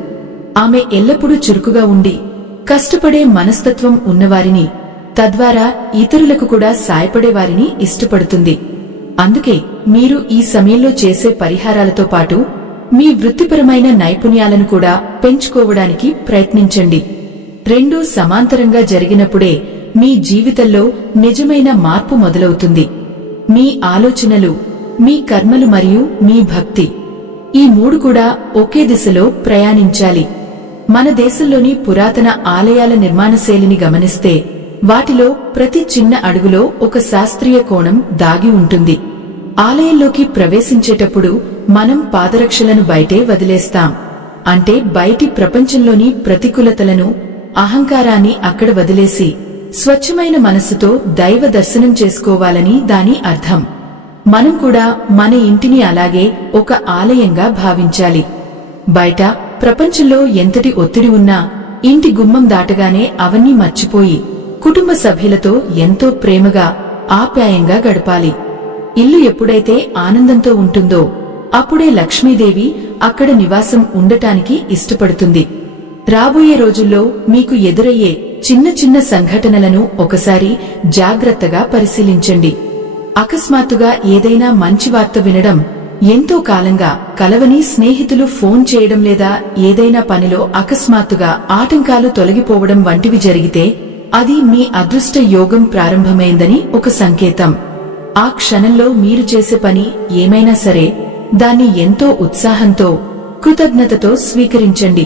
ఆమె ఎల్లప్పుడూ చురుకుగా ఉండి కష్టపడే మనస్తత్వం ఉన్నవారిని, తద్వారా ఇతరులకు కూడా సాయపడేవారిని ఇష్టపడుతుంది. అందుకే మీరు ఈ సమయంలో చేసే పరిహారాలతో పాటు మీ వృత్తిపరమైన నైపుణ్యాలను కూడా పెంచుకోవడానికి ప్రయత్నించండి. రెండూ సమాంతరంగా జరిగినప్పుడే మీ జీవితంలో నిజమైన మార్పు మొదలవుతుంది. మీ ఆలోచనలు, మీ కర్మలు మరియు మీ భక్తి, ఈ మూడు కూడా ఒకే దిశలో ప్రయాణించాలి. మన దేశంలోని పురాతన ఆలయాల నిర్మాణ శైలిని గమనిస్తే వాటిలో ప్రతి చిన్న అడుగులో ఒక శాస్త్రీయ కోణం దాగి ఉంటుంది. ఆలయంలోకి ప్రవేశించేటప్పుడు మనం పాదరక్షలను బయటే వదిలేస్తాం. అంటే బయటి ప్రపంచంలోని ప్రతికూలతలను, అహంకారాన్ని అక్కడ వదిలేసి స్వచ్ఛమైన మనస్సుతో దైవ దర్శనం చేసుకోవాలని దాని అర్థం. మనం కూడా మన ఇంటిని అలాగే ఒక ఆలయంగా భావించాలి. బయట ప్రపంచంలో ఎంతటి ఒత్తిడి ఉన్నా ఇంటి గుమ్మం దాటగానే అవన్నీ మర్చిపోయి కుటుంబ సభ్యులతో ఎంతో ప్రేమగా, ఆప్యాయంగా గడపాలి. ఇల్లు ఎప్పుడైతే ఆనందంతో ఉంటుందో అప్పుడే లక్ష్మీదేవి అక్కడ నివాసం ఉండటానికి ఇష్టపడుతుంది. రాబోయే రోజుల్లో మీకు ఎదురయ్యే చిన్న చిన్న సంఘటనలను ఒకసారి జాగ్రత్తగా పరిశీలించండి. అకస్మాత్తుగా ఏదైనా మంచి వార్త వినడం, ఎంతో కాలంగా కలవని స్నేహితులు ఫోన్ చేయడం లేదా ఏదైనా పనిలో అకస్మాత్తుగా ఆటంకాలు తొలగిపోవడం వంటివి జరిగితే అది మీ అదృష్ట యోగం ప్రారంభమైందని ఒక సంకేతం. ఆ క్షణంలో మీరు చేసే పని ఏమైనా సరే దాన్ని ఎంతో ఉత్సాహంతో, కృతజ్ఞతతో స్వీకరించండి.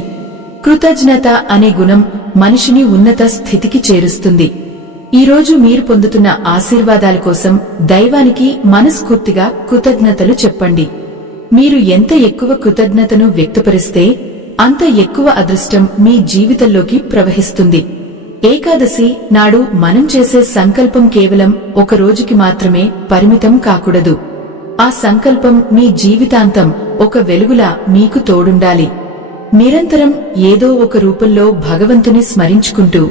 కృతజ్ఞత అనే గుణం మనిషిని ఉన్నత స్థితికి చేరుస్తుంది. ఈరోజు మీరు పొందుతున్న ఆశీర్వాదాల కోసం దైవానికి మనస్ఫూర్తిగా కృతజ్ఞతలు చెప్పండి. మీరు ఎంత ఎక్కువ కృతజ్ఞతను వ్యక్తపరిస్తే అంత ఎక్కువ అదృష్టం మీ జీవితంలోకి ప్రవహిస్తుంది. ఏకాదశి నాడు మనం చేసే సంకల్పం కేవలం ఒక రోజుకి మాత్రమే పరిమితం కాకూడదు. ఆ సంకల్పం మీ జీవితాంతం ఒక వెలుగులా మీకు తోడుండాలి. నిరంతరం ఏదో ఒక రూపంలో భగవంతుని స్మరించుకుంటూ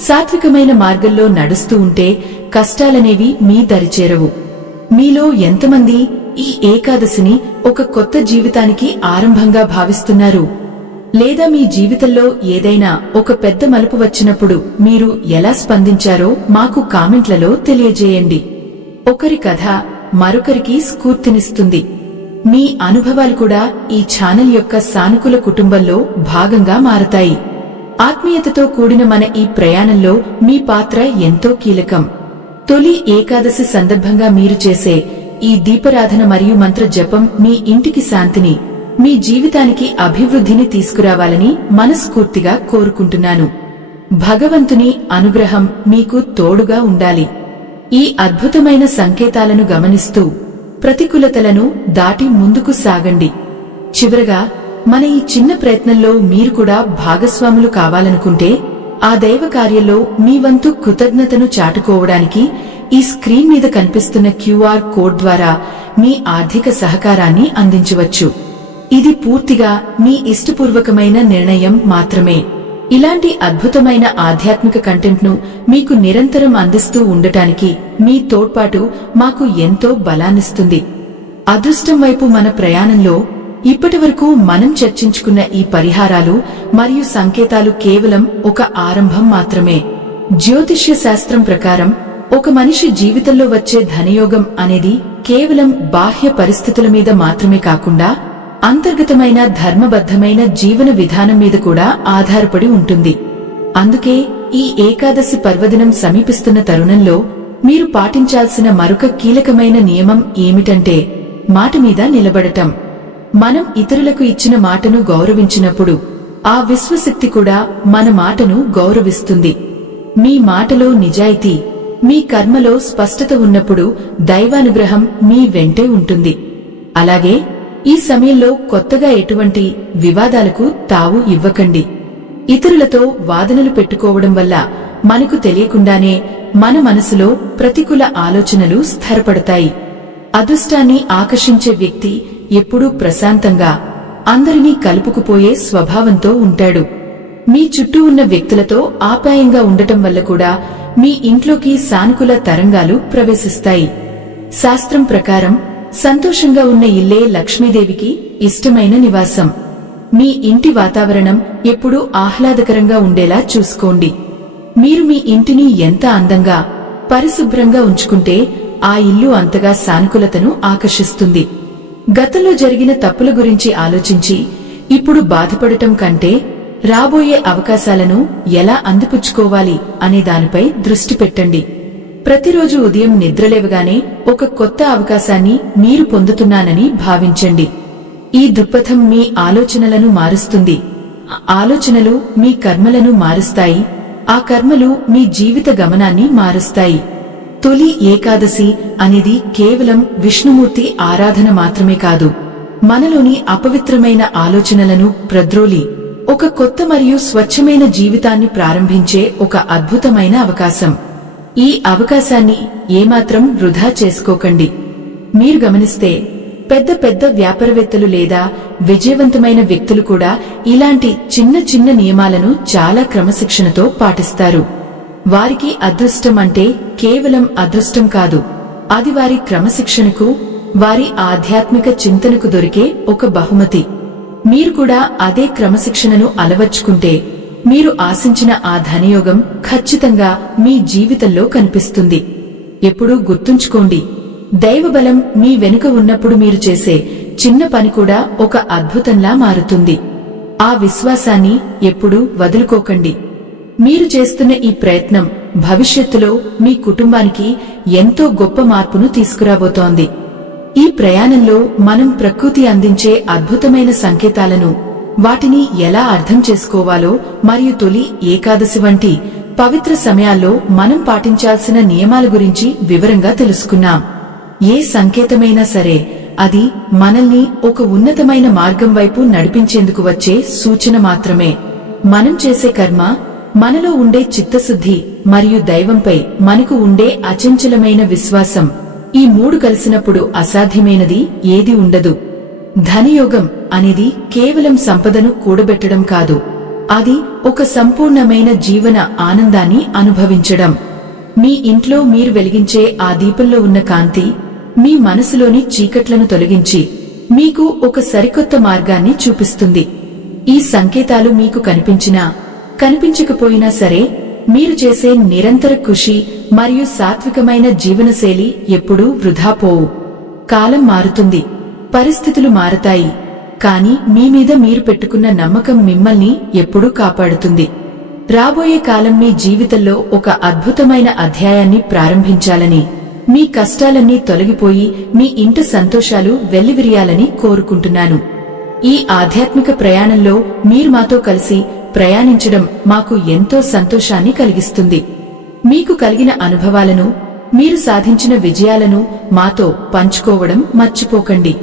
సాత్వికమైన మార్గంలో నడుస్తూ ఉంటే కష్టాలనేవి మీ దరిచేరవు. మీలో ఎంతమంది ఈ ఏకాదశిని ఒక కొత్త జీవితానికి ఆరంభంగా భావిస్తున్నారు? లేదా మీ జీవితంలో ఏదైనా ఒక పెద్ద మలుపు వచ్చినప్పుడు మీరు ఎలా స్పందించారో మాకు కామెంట్లలో తెలియజేయండి. ఒకరి కథ మరొకరికి స్ఫూర్తినిస్తుంది. మీ అనుభవాలు కూడా ఈ ఛానల్ యొక్క సానుకూల కుటుంబంలో భాగంగా మారతాయి. ఆత్మీయతతో కూడిన మన ఈ ప్రయాణంలో మీ పాత్ర ఎంతో కీలకం. తొలి ఏకాదశి సందర్భంగా మీరు చేసే ఈ దీపారాధన మరియు మంత్ర జపం మీ ఇంటికి శాంతిని, మీ జీవితానికి అభివృద్ధిని తీసుకురావాలని మనస్ఫూర్తిగా కోరుకుంటున్నాను. భగవంతుని అనుగ్రహం మీకు తోడుగా ఉండాలి. ఈ అద్భుతమైన సంకేతాలను గమనిస్తూ ప్రతికూలతలను దాటి ముందుకు సాగండి. చివరగా మన ఈ చిన్న ప్రయత్నంలో మీరు కూడా భాగస్వాములు కావాలనుకుంటే ఆ దైవ కార్యంలో మీ వంతు కృతజ్ఞతను చాటుకోవడానికి ఈ స్క్రీన్ మీద కనిపిస్తున్న క్యూఆర్ కోడ్ ద్వారా మీ ఆర్థిక సహకారాన్ని అందించవచ్చు. ఇది పూర్తిగా మీ ఇష్టపూర్వకమైన నిర్ణయం మాత్రమే. ఇలాంటి అద్భుతమైన ఆధ్యాత్మిక కంటెంట్ను మీకు నిరంతరం అందిస్తూ ఉండటానికి మీ తోడ్పాటు మాకు ఎంతో బలాన్నిస్తుంది. అదృష్టం వైపు మన ప్రయాణంలో ఇప్పటివరకు మనం చర్చించుకున్న ఈ పరిహారాలు మరియు సంకేతాలు కేవలం ఒక ఆరంభం మాత్రమే. జ్యోతిష్య శాస్త్రం ప్రకారం ఒక మనిషి జీవితంలో వచ్చే ధనయోగం అనేది కేవలం బాహ్య పరిస్థితుల మీద మాత్రమే కాకుండా అంతర్గతమైన ధర్మబద్ధమైన జీవన విధానం మీద కూడా ఆధారపడి ఉంటుంది. అందుకే ఈ ఏకాదశి పర్వదినం సమీపిస్తున్న తరుణంలో మీరు పాటించాల్సిన మరొక కీలకమైన నియమం ఏమిటంటే మాట మీద నిలబడటం. మనం ఇతరులకు ఇచ్చిన మాటను గౌరవించినప్పుడు ఆ విశ్వశక్తి కూడా మన మాటను గౌరవిస్తుంది. మీ మాటలో నిజాయితీ, మీ కర్మలో స్పష్టత ఉన్నప్పుడు దైవానుగ్రహం మీ వెంటే ఉంటుంది. అలాగే ఈ సమయంలో కొత్తగా ఎటువంటి వివాదాలకు తావు ఇవ్వకండి. ఇతరులతో వాదనలు పెట్టుకోవడం వల్ల మనకు తెలియకుండానే మన మనసులో ప్రతికూల ఆలోచనలు స్థిరపడతాయి. అదృష్టాన్ని ఆకర్షించే వ్యక్తి ఎప్పుడూ ప్రశాంతంగా అందరినీ కలుపుకుపోయే స్వభావంతో ఉంటాడు. మీ చుట్టూ ఉన్న వ్యక్తులతో ఆప్యాయంగా ఉండటం వల్ల కూడా మీ ఇంట్లోకి సానుకూల తరంగాలు ప్రవేశిస్తాయి. శాస్త్రం ప్రకారం సంతోషంగా ఉన్న ఇల్లే లక్ష్మీదేవికి ఇష్టమైన నివాసం. మీ ఇంటి వాతావరణం ఎప్పుడూ ఆహ్లాదకరంగా ఉండేలా చూసుకోండి. మీరు మీ ఇంటిని ఎంత అందంగా, పరిశుభ్రంగా ఉంచుకుంటే ఆ ఇల్లు అంతగా సానుకూలతను ఆకర్షిస్తుంది. గతంలో జరిగిన తప్పుల గురించి ఆలోచించి ఇప్పుడు బాధపడటం కంటే రాబోయే అవకాశాలను ఎలా అందిపుచ్చుకోవాలి అనే దానిపై దృష్టి పెట్టండి. ప్రతిరోజు ఉదయం నిద్రలేవగానే ఒక కొత్త అవకాశాన్ని మీరు పొందుతున్నానని భావించండి. ఈ దృక్పథం మీ ఆలోచనలను మారుస్తుంది. ఆలోచనలు మీ కర్మలను మారుస్తాయి. ఆ కర్మలు మీ జీవిత గమనాన్ని మారుస్తాయి. తొలి ఏకాదశి అనేది కేవలం విష్ణుమూర్తి ఆరాధన మాత్రమే కాదు, మనలోని అపవిత్రమైన ఆలోచనలను ప్రద్రోలి ఒక కొత్త మరియు స్వచ్ఛమైన జీవితాన్ని ప్రారంభించే ఒక అద్భుతమైన అవకాశం. ఈ అవకాశాన్ని ఏమాత్రం వృధా చేసుకోకండి. మీరు గమనిస్తే పెద్ద పెద్ద వ్యాపారవేత్తలు లేదా విజయవంతమైన వ్యక్తులు కూడా ఇలాంటి చిన్న చిన్న నియమాలను చాలా క్రమశిక్షణతో పాటిస్తారు. వారికి అదృష్టం అంటే కేవలం అదృష్టం కాదు, అది వారి క్రమశిక్షణకు, వారి ఆధ్యాత్మిక చింతనకు దొరికే ఒక బహుమతి. మీరు కూడా అదే క్రమశిక్షణను అలవర్చుకుంటే మీరు ఆశించిన ఆ ధనయోగం ఖచ్చితంగా మీ జీవితంలో కనిపిస్తుంది. ఎప్పుడూ గుర్తుంచుకోండి, దైవబలం మీ వెనుక ఉన్నప్పుడు మీరు చేసే చిన్న పని కూడా ఒక అద్భుతంలా మారుతుంది. ఆ విశ్వాసాన్ని ఎప్పుడూ వదులుకోకండి. మీరు చేస్తున్న ఈ ప్రయత్నం భవిష్యత్తులో మీ కుటుంబానికి ఎంతో గొప్ప మార్పును తీసుకురాబోతోంది. ఈ ప్రయాణంలో మనం ప్రకృతి అందించే అద్భుతమైన సంకేతాలను, వాటిని ఎలా అర్థం చేసుకోవాలో మరియు తొలి ఏకాదశి వంటి పవిత్ర సమయాల్లో మనం పాటించాల్సిన నియమాల గురించి వివరంగా తెలుసుకున్నాం. ఏ సంకేతమైనా సరే అది మనల్ని ఒక ఉన్నతమైన మార్గం వైపు నడిపించేందుకు వచ్చే సూచన మాత్రమే. మనం చేసే కర్మ, మనలో ఉండే చిత్తశుద్ధి మరియు దైవంపై మనకు ఉండే అచంచలమైన విశ్వాసం, ఈ మూడు కలిసినప్పుడు అసాధ్యమైనది ఏది ఉండదు. ధనయోగం అనేది కేవలం సంపదను కూడబెట్టడం కాదు, అది ఒక సంపూర్ణమైన జీవన ఆనందాన్ని అనుభవించడం. మీ ఇంట్లో మీరు వెలిగించే ఆ దీపంలో ఉన్న కాంతి మీ మనసులోని చీకట్లను తొలగించి మీకు ఒక సరికొత్త మార్గాన్ని చూపిస్తుంది. ఈ సంకేతాలు మీకు కనిపించినా కనిపించకపోయినా సరే మీరు చేసే నిరంతర కృషి మరియు సాత్వికమైన జీవనశైలి ఎప్పుడూ వృధా పోవు. కాలం మారుతుంది, పరిస్థితులు మారతాయి, కాని మీ మీద మీరు పెట్టుకున్న నమ్మకం మిమ్మల్ని ఎప్పుడూ కాపాడుతుంది. రాబోయే కాలం మీ జీవితంలో ఒక అద్భుతమైన అధ్యాయాన్ని ప్రారంభించాలని, మీ కష్టాలన్నీ తొలగిపోయి మీ ఇంట సంతోషాలు వెల్లివిరియాలని కోరుకుంటున్నాను. ఈ ఆధ్యాత్మిక ప్రయాణంలో మీరు మాతో కలిసి ప్రయాణించడం మాకు ఎంతో సంతోషాన్ని కలిగిస్తుంది. మీకు కలిగిన అనుభవాలను, మీరు సాధించిన విజయాలను మాతో పంచుకోవడం మర్చిపోకండి.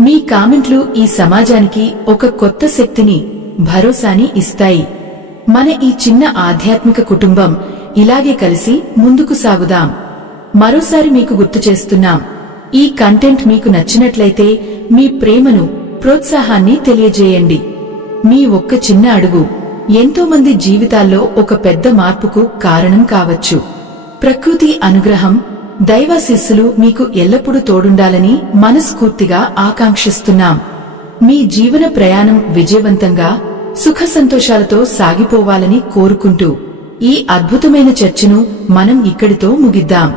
మీ కామెంట్లు ఈ సమాజానికి ఒక కొత్త శక్తిని, భరోసాని ఇస్తాయి. మన ఈ చిన్న ఆధ్యాత్మిక కుటుంబం ఇలాగే కలిసి ముందుకు సాగుదాం. మరోసారి మీకు గుర్తు చేస్తున్నాం, ఈ కంటెంట్ మీకు నచ్చినట్లయితే మీ ప్రేమను, ప్రోత్సాహాన్ని తెలియజేయండి. మీ ఒక్క చిన్న అడుగు ఎంతో మంది జీవితాల్లో ఒక పెద్ద మార్పుకు కారణం కావచ్చు. ప్రకృతి అనుగ్రహం, దైవాశీస్సులు మీకు ఎల్లప్పుడూ తోడుండాలని మనస్ఫూర్తిగా ఆకాంక్షిస్తున్నాం. మీ జీవన ప్రయాణం విజయవంతంగా, సుఖ సంతోషాలతో సాగిపోవాలని కోరుకుంటూ ఈ అద్భుతమైన చర్చను మనం ఇక్కడితో ముగిద్దాం.